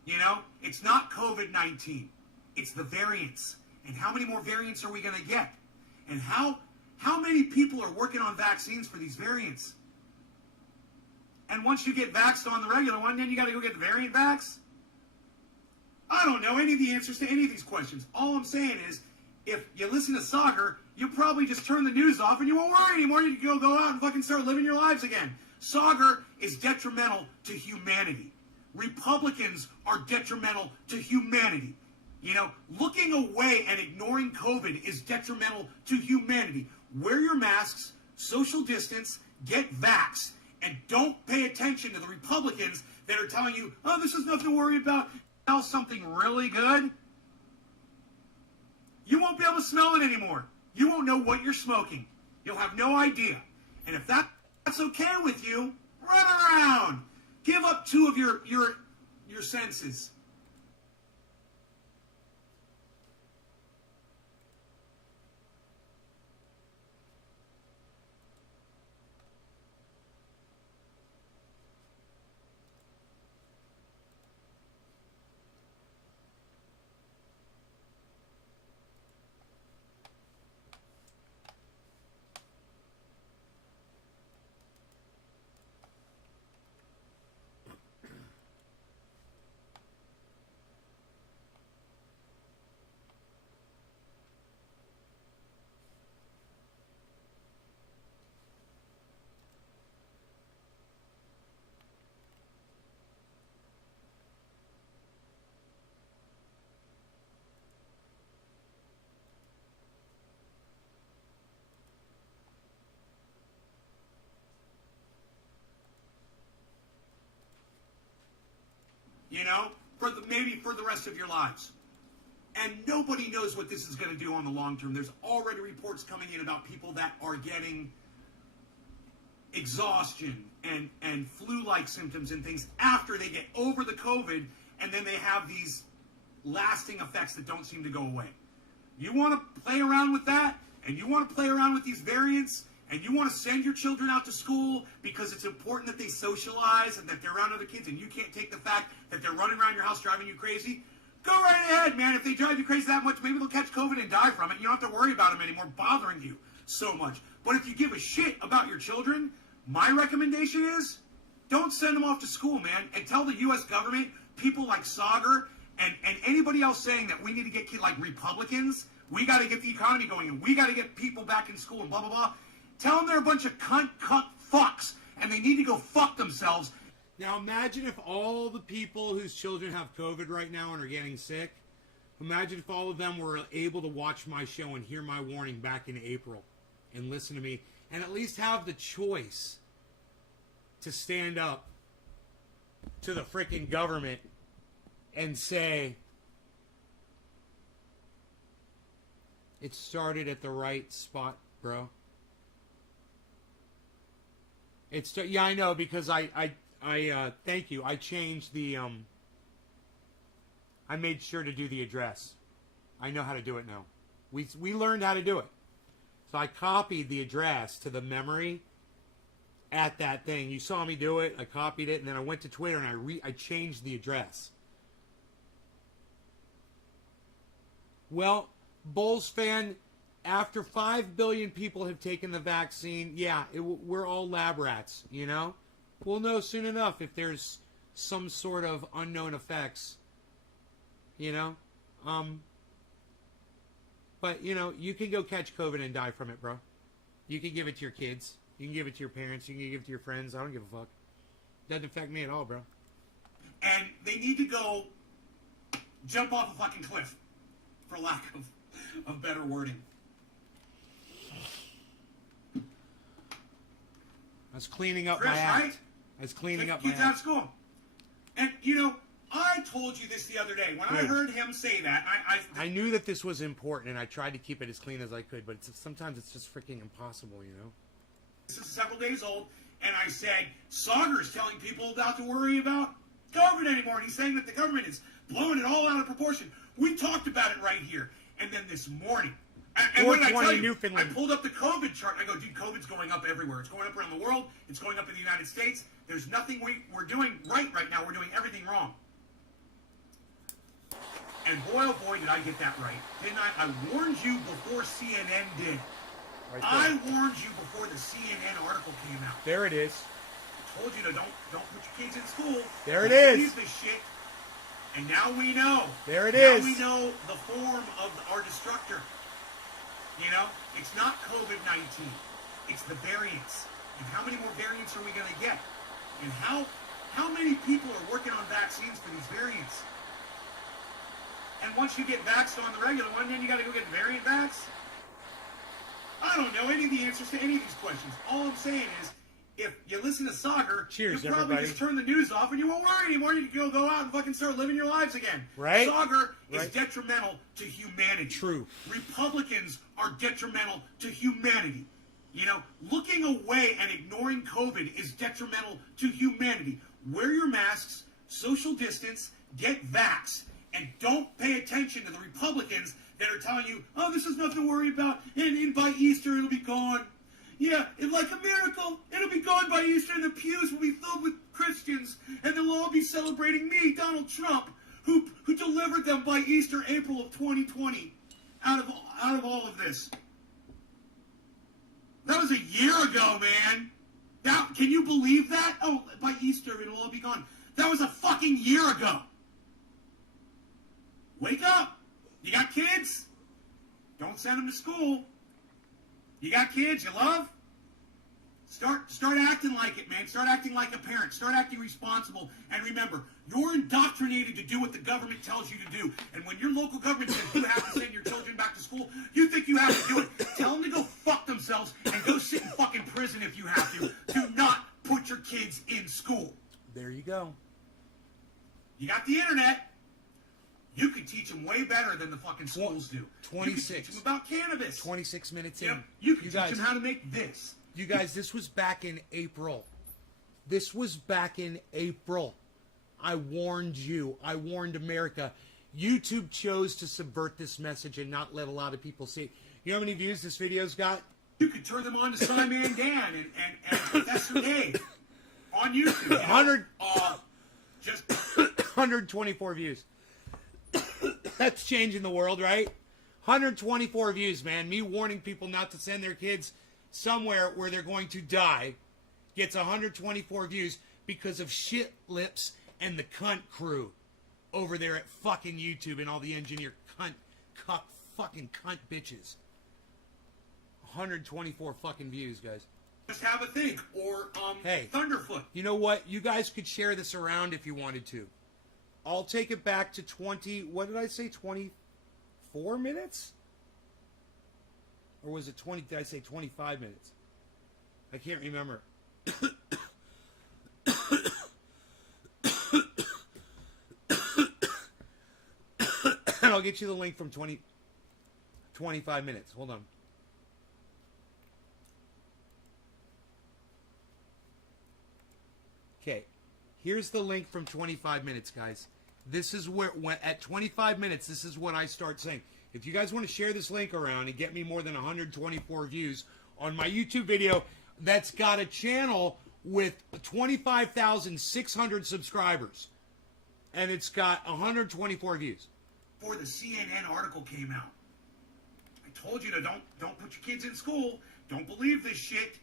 You know, it's not COVID-19. It's the variants. And how many more variants are we going to get? And how many people are working on vaccines for these variants? And once you get vaxxed on the regular one, then you got to go get the variant vax? I don't know any of the answers to any of these questions. All I'm saying is, if you listen to Sagar, you'll probably just turn the news off and you won't worry anymore. You can go out and fucking start living your lives again. Sagar is detrimental to humanity. Republicans are detrimental to humanity. You know, looking away and ignoring COVID is detrimental to humanity. Wear your masks, social distance, get vaxxed, and don't pay attention to the Republicans that are telling you, oh, this is nothing to worry about. Smell something really good. You won't be able to smell it anymore. You won't know what you're smoking. You'll have no idea. And if that's okay with you, run around. Give up 2 of your senses. You know, maybe for the rest of your lives. And nobody knows what this is going to do on the long term. There's already reports coming in about people that are getting exhaustion and flu-like symptoms and things after they get over the COVID, and then they have these lasting effects that don't seem to go away. You want to play around with that, and you want to play around with these variants, and you want to send your children out to school because it's important that they socialize and that they're around other kids, and you can't take the fact that they're running around your house driving you crazy, go right ahead, man. If they drive you crazy that much, maybe they'll catch COVID and die from it. You don't have to worry about them anymore bothering you so much. But if you give a shit about your children, my recommendation is don't send them off to school, man, and tell the U.S. government, people like Sagar, and anybody else saying that we need to get kids like Republicans, we got to get the economy going, and we got to get people back in school, and blah, blah, blah. Tell them they're a bunch of cunt fucks, and they need to go fuck themselves. Now imagine if all the people whose children have COVID right now and are getting sick, imagine if all of them were able to watch my show and hear my warning back in April and listen to me and at least have the choice to stand up to the freaking government and say, it started at the right spot, bro. Yeah, I know, because I thank you. I changed the, I made sure to do the address. I know how to do it now. We learned how to do it. So I copied the address to the memory at that thing. You saw me do it. I copied it, and then I went to Twitter and I changed the address. Well, Bulls fan, after 5 billion people have taken the vaccine, yeah, we're all lab rats, you know? We'll know soon enough if there's some sort of unknown effects, you know? But, you know, you can go catch COVID and die from it, bro. You can give it to your kids. You can give it to your parents. You can give it to your friends. I don't give a fuck. Doesn't affect me at all, bro. And they need to go jump off a fucking cliff, for lack of better wording. I was cleaning up Chris, my act. right? I was cleaning up Take my kids out of act. school. And, you know, I told you this the other day. When I Good. heard him say that, I knew that this was important, and I tried to keep it as clean as I could, but sometimes it's just freaking impossible, you know? This is several days old, and I said, Sauger's telling people not to worry about COVID anymore, and he's saying that the government is blowing it all out of proportion. We talked about it right here. And then this morning, and what did I tell you? Newfoundland. I pulled up the COVID chart. I go, dude, COVID's going up everywhere. It's going up around the world. It's going up in the United States. There's nothing we're doing right now. We're doing everything wrong. And boy, oh boy, did I get that right. Didn't I? I warned you before CNN did. Right I warned you before the CNN article came out. There it is. I told you to don't put your kids in school. There it Don't is. believe this shit. And now we know. There it now is. we know the form of our destructor. You know, it's not COVID-19. It's the variants. And how many more variants are we going to get? And how many people are working on vaccines for these variants? And once you get vaxxed on the regular one, then you got to go get variant vax? I don't know any of the answers to any of these questions. All I'm saying is, if you listen to Sauger, Cheers, you'll probably everybody. just turn the news off and you won't worry anymore. You can go out and fucking start living your lives again. Right? Sauger is Right. detrimental to humanity. True. Republicans are detrimental to humanity. You know, looking away and ignoring COVID is detrimental to humanity. Wear your masks, social distance, get vaxxed, and don't pay attention to the Republicans that are telling you, oh, this is nothing to worry about, and by Easter it'll be gone. Yeah, and like a miracle, it'll be gone by Easter, and the pews will be filled with Christians, and they'll all be celebrating me, Donald Trump, who delivered them by Easter, April of 2020, out of all of this. That was a year ago, man. Now, can you believe that? Oh, by Easter it'll all be gone. That was a fucking year ago. Wake up. You got kids? Don't send them to school. You got kids you love? Start acting like it, man. Start acting like a parent. Start acting responsible. And remember, you're indoctrinated to do what the government tells you to do. And when your local government says you have to send your children back to school, you think you have to do it. Tell them to go fuck themselves and go sit in fucking prison if you have to. Do not put your kids in school. There you go. You got the internet. You could teach them way better than the fucking schools do. 26. You could teach them about cannabis. 26 minutes in. You know, you could You teach guys- them how to make this. You guys, this was back in April. This was back in April. I warned you. I warned America. YouTube chose to subvert this message and not let a lot of people see it. You know how many views this video's got? You could turn them on to Simon Dan and Professor Dave on YouTube. 100. Just 124 views. That's changing the world, right? 124 views, man. Me warning people not to send their kids somewhere where they're going to die gets 124 views because of shit lips and the cunt crew over there at fucking YouTube and all the engineer cunt, cuck, fucking cunt bitches. 124 fucking views, guys. Just have a think. Or, Hey. Thunderfoot. You know what? You guys could share this around if you wanted to. I'll take it back to 20... What did I say? 24 minutes? Or was it 20... Did I say 25 minutes? I can't remember. And I'll get you the link from 25 minutes. Hold on. Okay. Here's the link from 25 minutes, guys. This is where, at 25 minutes, this is what I start saying. If you guys want to share this link around and get me more than 124 views on my YouTube video that's got a channel with 25,600 subscribers, and it's got 124 views. Before the CNN article came out, I told you to don't put your kids in school. Don't believe this shit.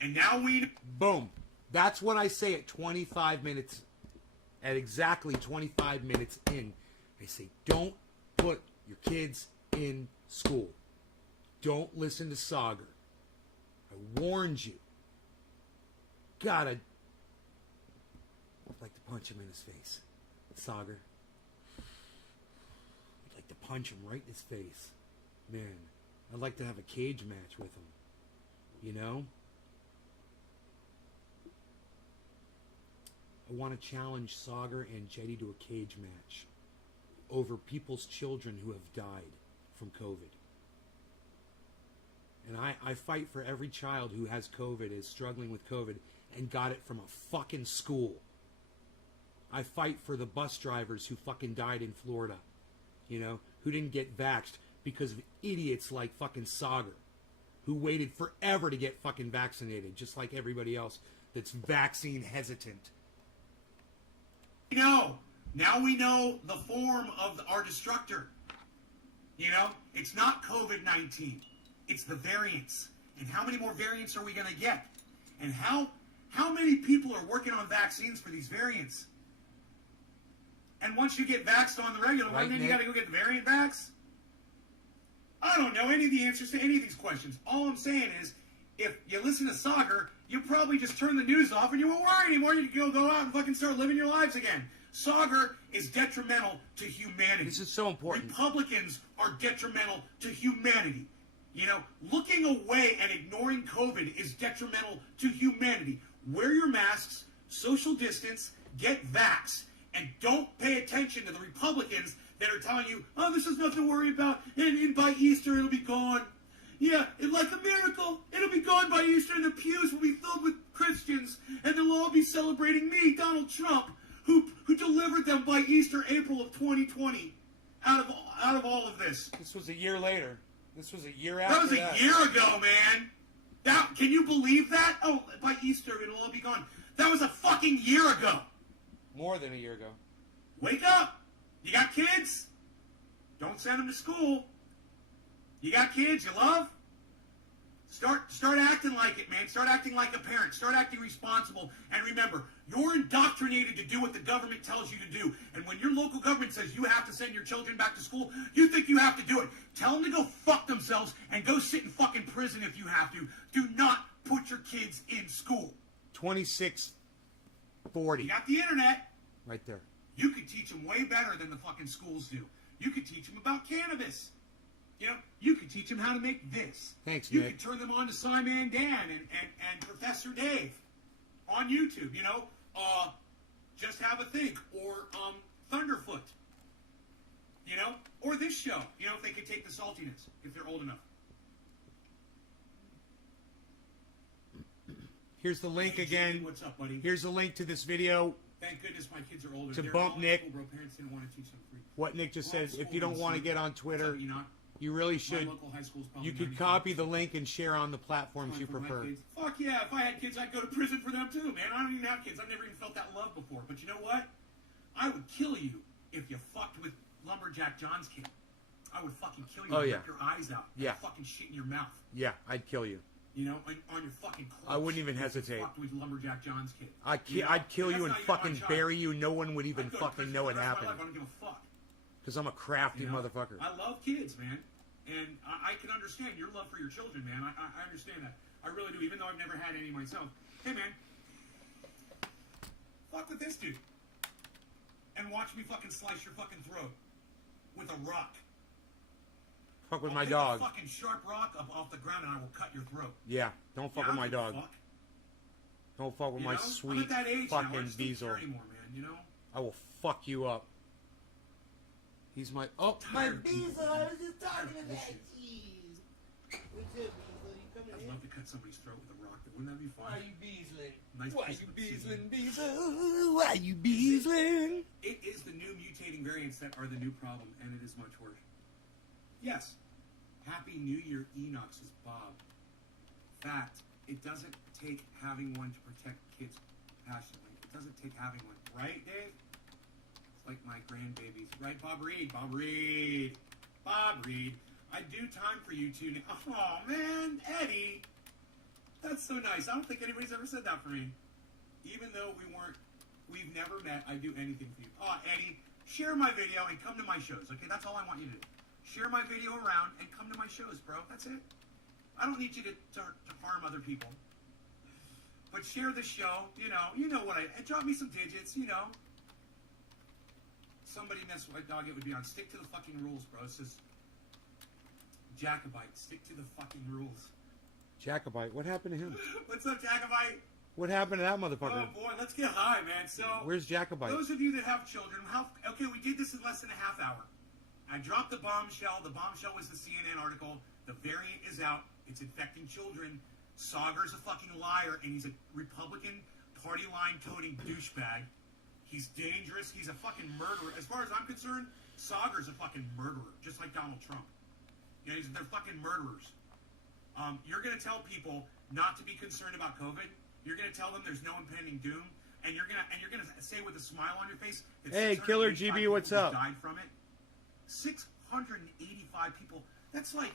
And now we... Boom. That's what I say at 25 minutes, at exactly 25 minutes in. I say, don't put your kids in school. Don't listen to Sagar. I warned you. God, I'd like to punch him in his face. Sagar. I'd like to punch him right in his face. Man, I'd like to have a cage match with him. You know? I want to challenge Sagar and Jetty to a cage match over people's children who have died from COVID. And I fight for every child who has COVID, is struggling with COVID, and got it from a fucking school. I fight for the bus drivers who fucking died in Florida, you know, who didn't get vaxxed because of idiots like fucking Sagar, who waited forever to get fucking vaccinated, just like everybody else that's vaccine hesitant. Now we know the form of our destructor. You know, it's not COVID-19. It's the variants. And how many more variants are we going to get? And how many people are working on vaccines for these variants? And once you get vaxxed on the regular one, then you got to go get the variant vax? I don't know any of the answers to any of these questions. All I'm saying is, if you listen to Sagar, you probably just turn the news off and you won't worry anymore. You can go out and fucking start living your lives again. Sagar is detrimental to humanity. This is so important. Republicans are detrimental to humanity. You know, looking away and ignoring COVID is detrimental to humanity. Wear your masks, social distance, get vaxxed, and don't pay attention to the Republicans that are telling you, oh, this is nothing to worry about, and by Easter it'll be gone. Yeah, like a miracle, it'll be gone by Easter, and the pews will be filled with Christians, and they'll all be celebrating me, Donald Trump, who delivered them by Easter, April of 2020, out of all of this. This was a year later. This was a year after that. That was a year ago, man. Can you believe that? Oh, by Easter it'll all be gone. That was a fucking year ago. More than a year ago. Wake up. You got kids? Don't send them to school. You got kids you love? Start acting like it, man. Start acting like a parent. Start acting responsible. And remember, you're indoctrinated to do what the government tells you to do. And when your local government says you have to send your children back to school, you think you have to do it. Tell them to go fuck themselves and go sit in fucking prison if you have to. Do not put your kids in school. 2640. You got the internet. Right there. You could teach them way better than the fucking schools do. You could teach them about cannabis. You know, you could teach them how to make this. Thanks, You Nick. could turn them on to Simon Dan and Professor Dave on YouTube, you know. Just Have a Think, or Thunderfoot, you know, or this show, you know, if they could take the saltiness, if they're old enough. Here's the link again. What's up, buddy? Here's the link to this video. Thank goodness my kids are older. To They're bump all Nick. School, bro. Parents didn't want to teach them free. What Nick just Well, said, if you don't want to get on Twitter, So, you really my should. local high school's probably You could 95. copy the link and share on the platforms Fine you for my prefer. kids. Fuck yeah, if I had kids, I'd go to prison for them too, man. I don't even have kids. I've never even felt that love before. But you know what? I would kill you if you fucked with Lumberjack John's kid. I would fucking kill you Oh, and yeah. rip your eyes out. Yeah. And fucking shit in your mouth. Yeah, I'd kill you. You know, on your fucking corpse. I wouldn't even if you hesitate. fucked with Lumberjack John's kid. I'd kill you and fucking bury you. No one would even fucking know it happened. I don't give a fuck. Because I'm a crafty You know? motherfucker. I love kids, man. And I can understand your love for your children, man. I understand that. I really do, even though I've never had any myself. Hey, man, fuck with this dude. And watch me fucking slice your fucking throat with a rock. Fuck with I'll my pick dog. a fucking sharp rock up off the ground and I will cut your throat. Yeah, don't fuck Yeah, with I my don't give a dog. fuck. Don't fuck with You my know? I'm sweet at that age now. I fucking just don't Beazle. care anymore, man. You know? I will fuck you up. He's my my Beazle. I was just talking about. Jeez. What's up, Beazle? You coming I'd in? love to cut somebody's throat with a rock. Wouldn't that be fun? Why you beazling? Nice Why piece you of beazling, seasoning. Beazle? Why you beazling? It is the new mutating variants that are the new problem, and it is much worse. Yes. Happy New Year, Enoch, says Bob. Fact, it doesn't take having one to protect kids passionately. It doesn't take having one. Right, Dave? It's like my grandbabies. Right, Bob Reed? Bob Reed. Bob Reed. I do time for you two. Oh, man. Eddie. That's so nice. I don't think anybody's ever said that for me. Even though we've never met, I do anything for you. Oh, Eddie, share my video and come to my shows, okay? That's all I want you to do. Share my video around and come to my shows, bro. That's it. I don't need you to harm other people. But share the show, you know what and drop me some digits, you know. Somebody messed with my dog, it would be on. Stick to the fucking rules, bro. It says Jacobite, stick to the fucking rules. Jacobite, what happened to him? What's up, Jacobite? What happened to that motherfucker? Oh boy, let's get high, man. So Where's Jacobite? those of you that have children, okay, we did this in less than a half hour. I dropped the bombshell. The bombshell was the CNN article. The variant is out. It's infecting children. Sauger's a fucking liar, and he's a Republican party line toting douchebag. He's dangerous. He's a fucking murderer. As far as I'm concerned, Sauger's a fucking murderer, just like Donald Trump. You know, they're fucking murderers. You're going to tell people not to be concerned about COVID. You're going to tell them there's no impending doom, and you're going to say with a smile on your face, that Hey, Killer 685 GB, what's people up? Died from it. 685 people. That's like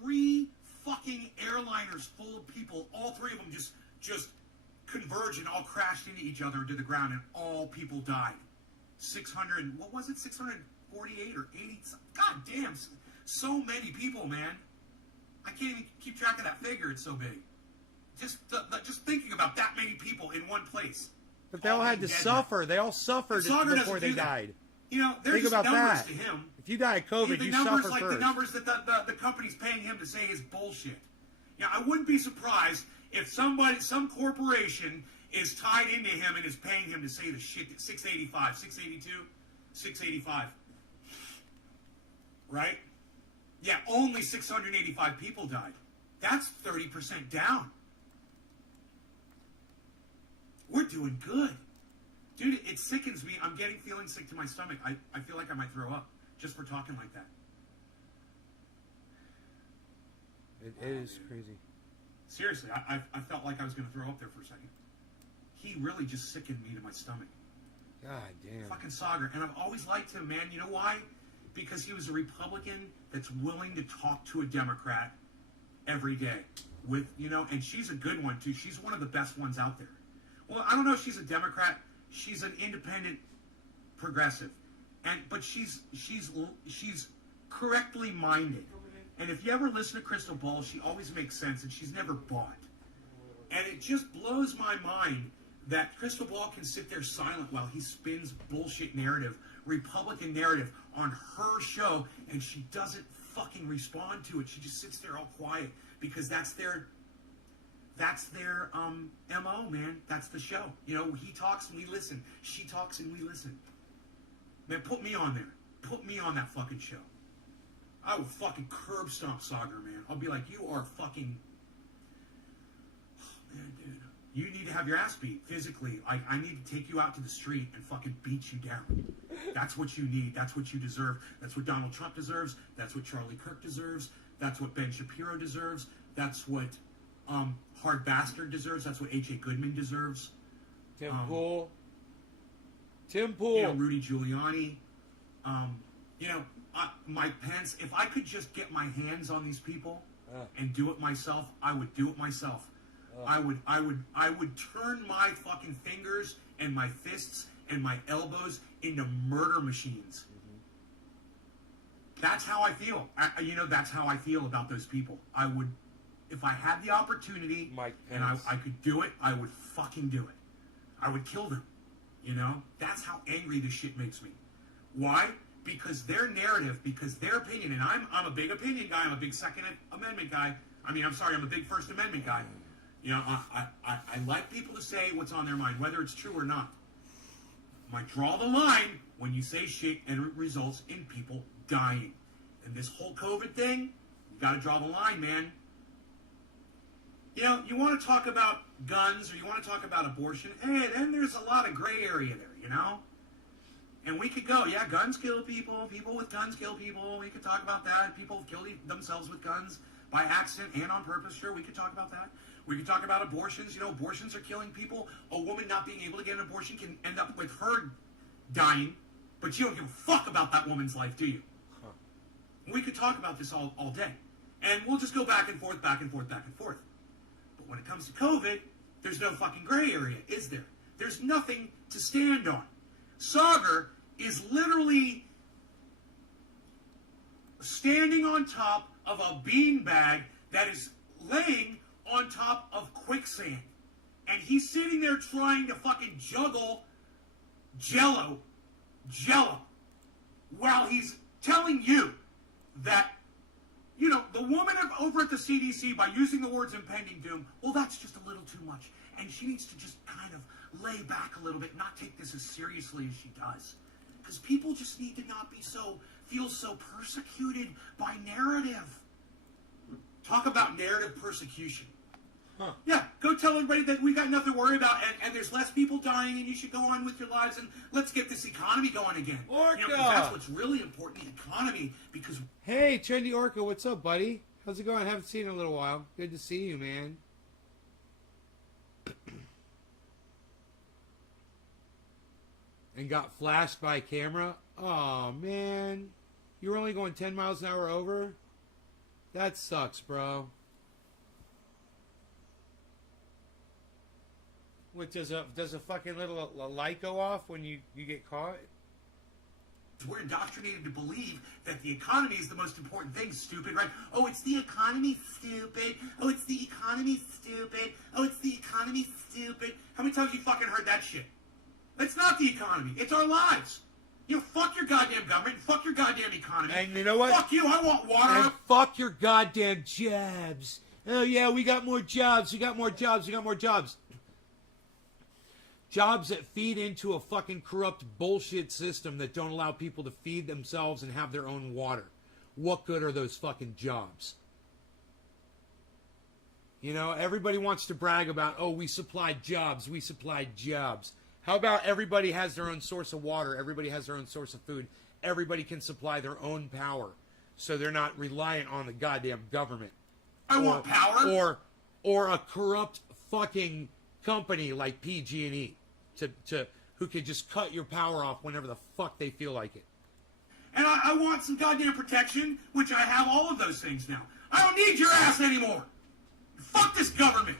3 fucking airliners full of people. All 3 of them just converged and all crashed into each other into the ground, and all people died. 600. What was it? 648 or 80? God damn! So many people, man. I can't even keep track of that figure. It's so big. Just thinking about that many people in one place. But they all had to suffer. They all suffered Sauger before doesn't they do that. died. You know, there's Think just about numbers that. to him. If you die of COVID, the you numbers suffer like first. the numbers that the company's paying him to say his bullshit. Yeah, I wouldn't be surprised if some corporation is tied into him and is paying him to say the shit that 685, 682, 685. Right? Yeah, only 685 people died. That's 30% down. We're doing good. Dude, it sickens me. I'm feeling sick to my stomach. I feel like I might throw up just for talking like that. It is crazy. Seriously, I felt like I was going to throw up there for a second. He really just sickened me to my stomach. God damn. Fucking Sauger. And I've always liked him, man. You know why? Because he was a Republican that's willing to talk to a Democrat every day. And she's a good one, too. She's one of the best ones out there. Well, I don't know if she's a Democrat. She's an independent progressive. But she's correctly minded. And if you ever listen to Crystal Ball, she always makes sense, and she's never bought. And it just blows my mind that Crystal Ball can sit there silent while he spins bullshit narrative, Republican narrative, on her show, and she doesn't fucking respond to it. She just sits there all quiet because that's their MO, man. That's the show. You know, he talks and we listen. She talks and we listen. Man, put me on there. Put me on that fucking show. I will fucking curb stomp Sauger, man. I'll be like, you are fucking... Oh, man, dude. You need to have your ass beat physically. Like, I need to take you out to the street and fucking beat you down. That's what you need. That's what you deserve. That's what Donald Trump deserves. That's what Charlie Kirk deserves. That's what Ben Shapiro deserves. That's what Hard Bastard deserves. That's what H.A. Goodman deserves. Tim Pool. Tim Pool. You know, Rudy Giuliani. Mike Pence. If I could just get my hands on these people and do it myself, I would do it myself. I would turn my fucking fingers and my fists and my elbows into murder machines. That's how I feel. That's how I feel about those people. I would, if I had the opportunity and I could do it, I would fucking do it. I would kill them. That's how angry this shit makes me. Why? Because their narrative, because their opinion, and I'm a big opinion guy. I'm a big Second Amendment guy. I'm a big First Amendment guy. I like people to say what's on their mind, whether it's true or not. I draw the line when you say shit and it results in people dying. And this whole COVID thing, you got to draw the line, man. You want to talk about guns or you want to talk about abortion, hey, then there's a lot of gray area there, And we could go, yeah, guns kill people, people with guns kill people, we could talk about that. People have killed themselves with guns by accident and on purpose, sure, we could talk about that. We could talk about abortions, abortions are killing people. A woman not being able to get an abortion can end up with her dying, but you don't give a fuck about that woman's life, do you? Huh. We could talk about this all day. And we'll just go back and forth, back and forth, back and forth. But when it comes to COVID, there's no fucking gray area, is there? There's nothing to stand on. Sauger is literally standing on top of a beanbag that is laying on top of quicksand. And he's sitting there trying to fucking juggle jello, while he's telling you that, the woman over at the CDC, by using the words impending doom, well, that's just a little too much. And she needs to just kind of lay back a little bit, not take this as seriously as she does. Because people just need to not feel so persecuted by narrative. Talk about narrative persecution. Huh. Yeah, go tell everybody that we got nothing to worry about, and there's less people dying, and you should go on with your lives, and let's get this economy going again. Orca! That's what's really important, the economy, because... Hey, Trendy Orca, what's up, buddy? How's it going? I haven't seen you in a little while. Good to see you, man. And got flashed by a camera? Oh, man. You were only going 10 miles an hour over? That sucks, bro. What, does a fucking little light go off when you get caught? We're indoctrinated to believe that the economy is the most important thing, stupid, right? Oh, it's the economy, stupid. Oh, it's the economy, stupid. Oh, it's the economy, stupid. How many times you fucking heard that shit? It's not the economy. It's our lives. Fuck your goddamn government. Fuck your goddamn economy. And you know what? Fuck you. I want water. And fuck your goddamn jobs. Oh, yeah, we got more jobs. We got more jobs. We got more jobs. Jobs that feed into a fucking corrupt bullshit system that don't allow people to feed themselves and have their own water. What good are those fucking jobs? Everybody wants to brag about, oh, we supplied jobs. We supplied jobs. How about everybody has their own source of water? Everybody has their own source of food. Everybody can supply their own power. So they're not reliant on the goddamn government. I want power. Or a corrupt fucking company like PG&E to who can just cut your power off whenever the fuck they feel like it. And I want some goddamn protection, which I have all of those things now. I don't need your ass anymore. Fuck this government.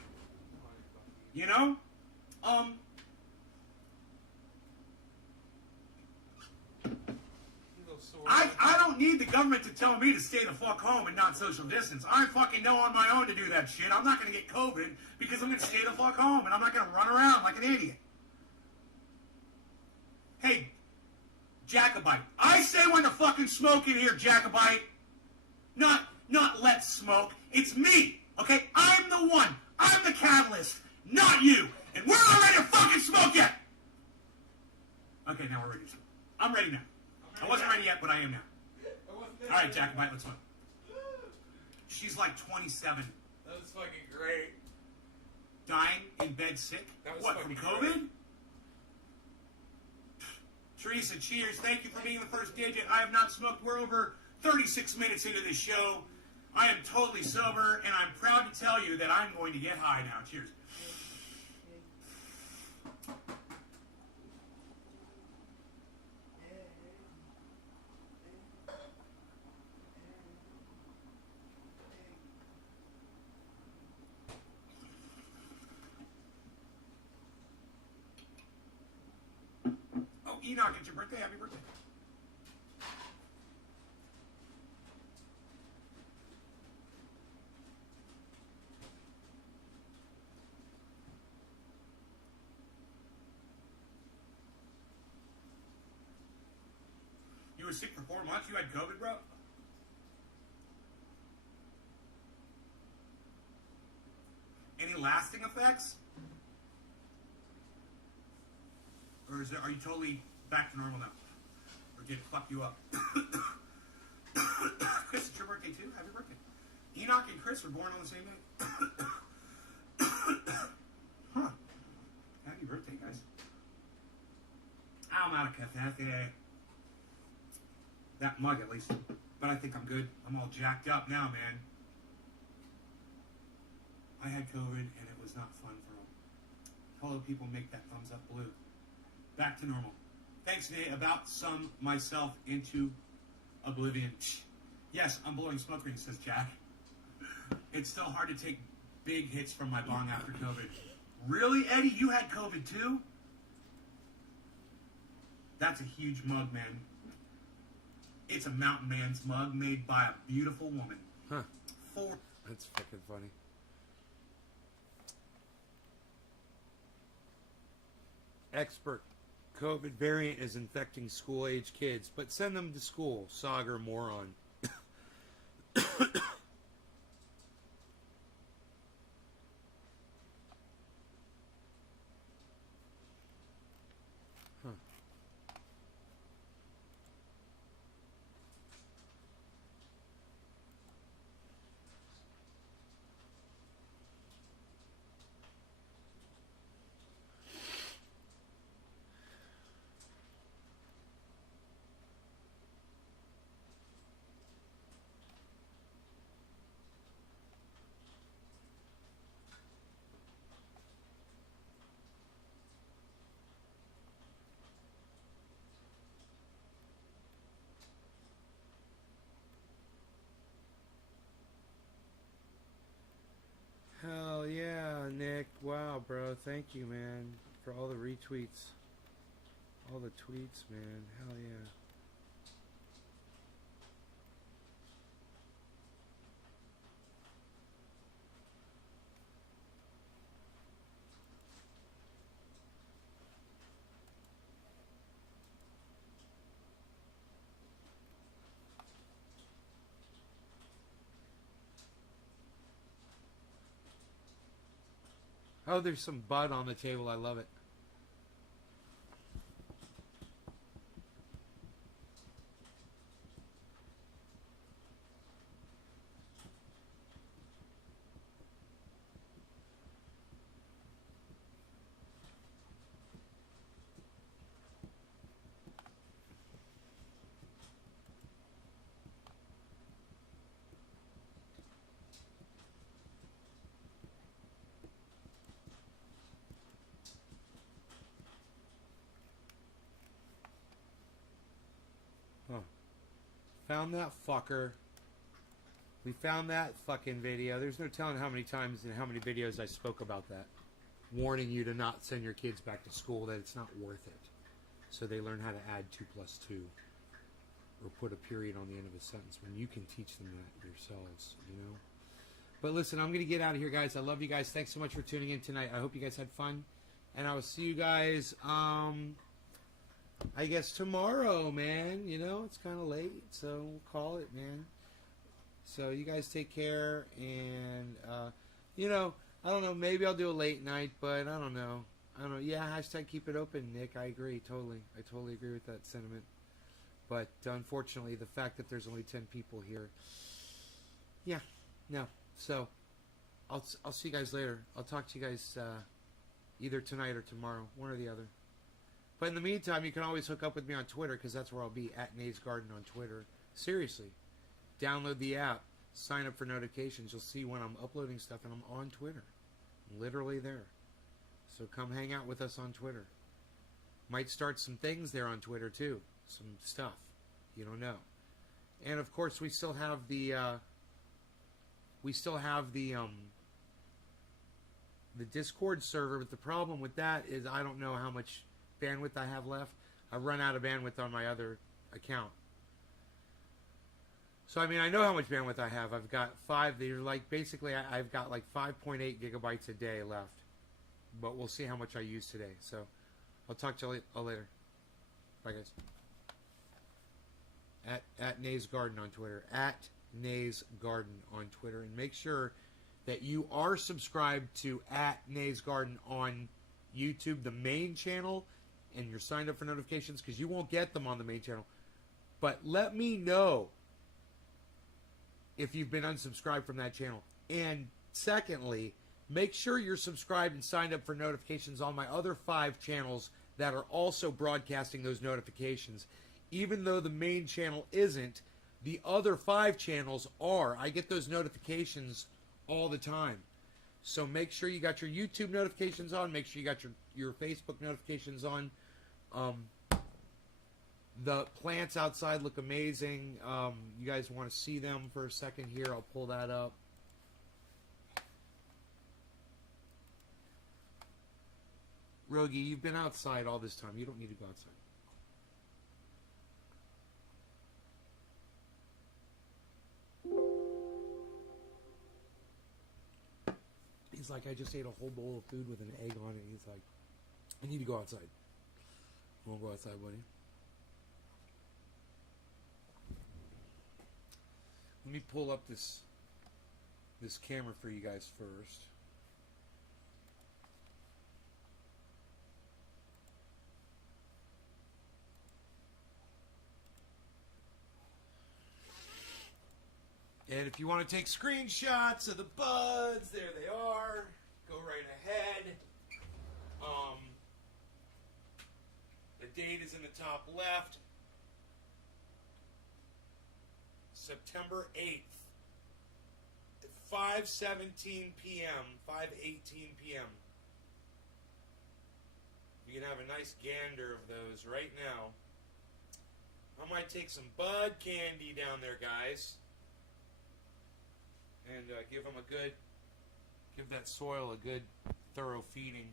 I don't need the government to tell me to stay the fuck home and not social distance. I fucking know on my own to do that shit. I'm not going to get COVID because I'm going to stay the fuck home and I'm not going to run around like an idiot. Hey, Jacobite. I say when to fucking smoke in here, Jacobite. Not let's smoke. It's me, okay? I'm the one. I'm the catalyst, not you. And we're not ready to fucking smoke yet. Okay, now we're ready to smoke. I'm ready now. I wasn't ready yet, but I am now. All right, Jacobite, let's smoke. She's like 27. That was fucking great. Dying in bed sick? What, from COVID? Great. Teresa, cheers. Thank you for being the first digit. I have not smoked. We're over 36 minutes into this show. I am totally sober, and I'm proud to tell you that I'm going to get high now. Cheers. Enoch, it's your birthday. Happy birthday. You were sick for 4 months? You had COVID, bro? Any lasting effects? Or are you totally back to normal now? Or did it fuck you up? Chris, it's your birthday too? Happy birthday. Enoch and Chris were born on the same day. Huh. Happy birthday, guys. I'm out of caffeine. That mug, at least. But I think I'm good. I'm all jacked up now, man. I had COVID, and it was not fun for them. Fellow people, make that thumbs up blue. Back to normal. Thanks, Nate. About some myself into oblivion. Yes, I'm blowing smoke rings, says Jack. It's still hard to take big hits from my bong after COVID. Really, Eddie? You had COVID too? That's a huge mug, man. It's a mountain man's mug made by a beautiful woman. Huh. That's fucking funny. Expert. COVID variant is infecting school-age kids, but send them to school. Sagar moron. Hell yeah, Nick. Wow, bro. Thank you, man, for all the retweets. All the tweets, man. Hell yeah. Oh, there's some bud on the table. I love it. Huh. Found that fucker. We found that fucking video. There's no telling how many times and how many videos I spoke about that. Warning you to not send your kids back to school, that it's not worth it. So they learn how to add 2 plus 2. Or put a period on the end of a sentence when you can teach them that yourselves, you know? But listen, I'm going to get out of here, guys. I love you guys. Thanks so much for tuning in tonight. I hope you guys had fun. And I will see you guys, I guess tomorrow, man. You know, it's kind of late, so we'll call it, man. So you guys take care, and, you know, I don't know, maybe I'll do a late night, but I don't know. Yeah, hashtag keep it open, Nick. I agree, totally. I totally agree with that sentiment. But unfortunately, the fact that there's only 10 people here, yeah, no. So I'll see you guys later. I'll talk to you guys either tonight or tomorrow, one or the other. But in the meantime, you can always hook up with me on Twitter, because that's where I'll be, at Nate's Garden on Twitter. Seriously. Download the app. Sign up for notifications. You'll see when I'm uploading stuff, and I'm on Twitter. I'm literally there. So come hang out with us on Twitter. Might start some things there on Twitter, too. Some stuff. You don't know. And, of course, we still have the Discord server, but the problem with that is I don't know how much bandwidth I have left. I've run out of bandwidth on my other account. So, I mean, I know how much bandwidth I have. I've got 5. They're like, basically, I've got like 5.8 gigabytes a day left. But we'll see how much I use today. So, I'll talk to you later. Bye, guys. At Nays Garden on Twitter. At Nays Garden on Twitter. And make sure that you are subscribed to at Nays Garden on YouTube, the main channel, and you're signed up for notifications, because you won't get them on the main channel. But let me know if you've been unsubscribed from that channel. And secondly, make sure you're subscribed and signed up for notifications on my other 5 channels that are also broadcasting those notifications. Even though the main channel isn't, the other 5 channels are. I get those notifications all the time. So make sure you got your YouTube notifications on. Make sure you got your Facebook notifications on. The plants outside look amazing. You guys want to see them for a second here? I'll pull that up. Rogi, you've been outside all this time. You don't need to go outside. He's like, I just ate a whole bowl of food with an egg on it. He's like, I need to go outside. You want to go outside, buddy? Let me pull up this camera for you guys first. And if you want to take screenshots of the buds, there they are. Go right ahead. The date is in the top left. September 8th at 5:17 p.m., 5:18 p.m. You can have a nice gander of those right now. I might take some bud candy down there, guys. And give that soil a good, thorough feeding.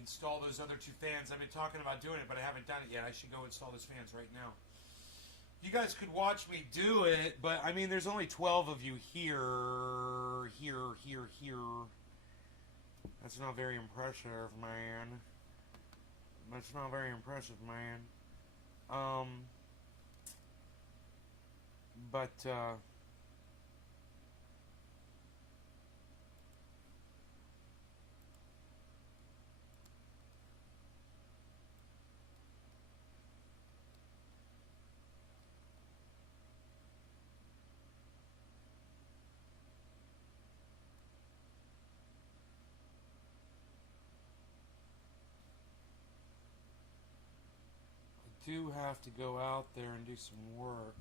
Install those other 2 fans. I've been talking about doing it, but I haven't done it yet. I should go install those fans right now. You guys could watch me do it, but I mean, there's only 12 of you here. That's not very impressive, man. That's not very impressive, man. Do have to go out there and do some work.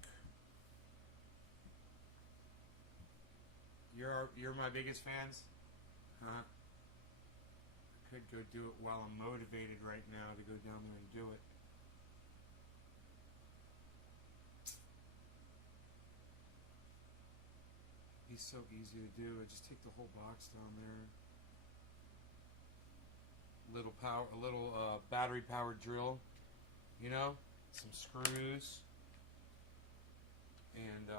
You're my biggest fans? Huh? I could go do it while I'm motivated right now to go down there and do it. It'd be so easy to do. I just take the whole box down there. A little battery powered drill. You know, some screws, and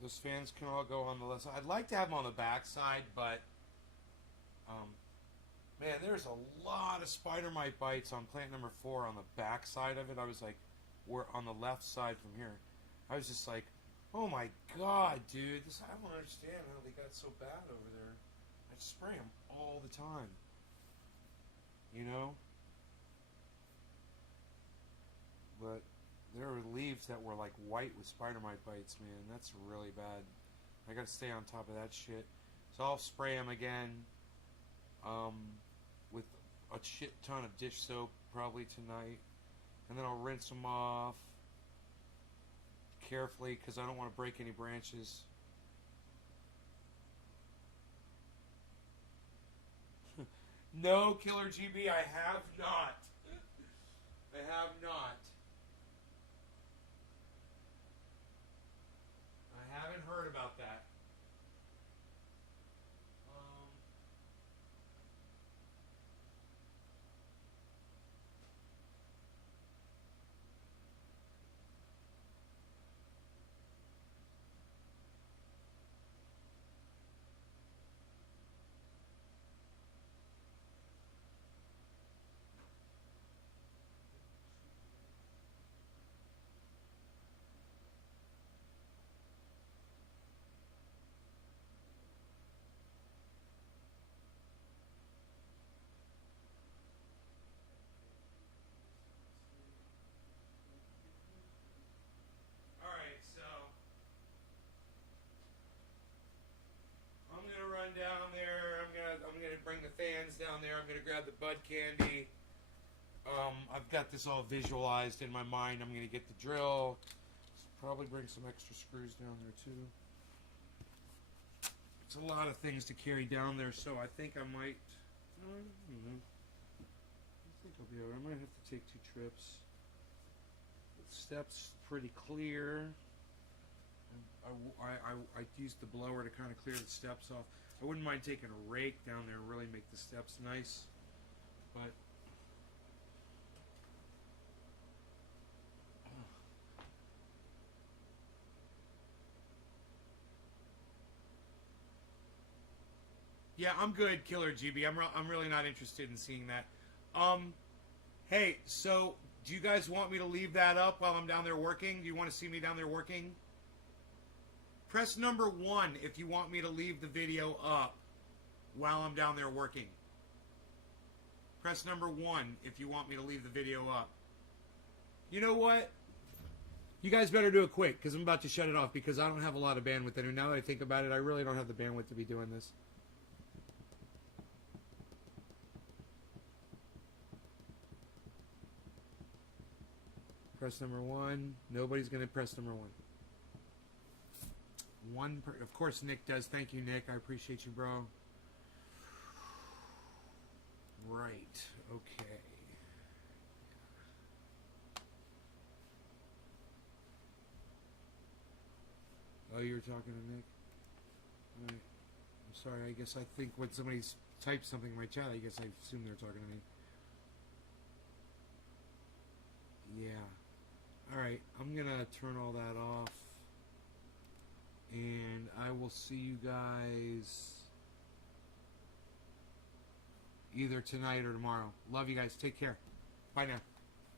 those fans can all go on the left side. I'd like to have them on the back side, but man, there's a lot of spider mite bites on plant number 4 on the back side of it. I was like, we're on the left side from here. I was just like, oh my god, dude, I don't understand how they got so bad over there. I spray them all the time. You know? But there were leaves that were like white with spider mite bites, man. That's really bad. I gotta stay on top of that shit. So I'll spray them again with a shit ton of dish soap probably tonight. And then I'll rinse them off carefully because I don't want to break any branches. No, Killer GB, I have not. I have not. I haven't heard about that. bring the fans down there. I'm going to grab the bud candy. I've got this all visualized in my mind. I'm going to get the drill. Probably bring some extra screws down there too. It's a lot of things to carry down there, so I think I might. I think I'll be alright. I might have to take 2 trips. The steps pretty clear. I used the blower to kind of clear the steps off. I wouldn't mind taking a rake down there and really make the steps nice, but. Yeah, I'm good, Killer GB. I'm really not interested in seeing that. Hey, so do you guys want me to leave that up while I'm down there working? Do you want to see me down there working? Press number 1 if you want me to leave the video up while I'm down there working. Press number 1 if you want me to leave the video up. You know what? You guys better do it quick, because I'm about to shut it off, because I don't have a lot of bandwidth. And now that I think about it, I really don't have the bandwidth to be doing this. Press number 1. Nobody's going to press number 1. Of course, Nick does. Thank you, Nick. I appreciate you, bro. Right. Okay. Oh, you were talking to Nick? All right. I'm sorry. I guess I think when somebody's typed something in my chat, I guess I assume they're talking to me. Yeah. Alright, I'm gonna turn all that off, and I will see you guys either tonight or tomorrow. Love you guys. Take care. Bye now.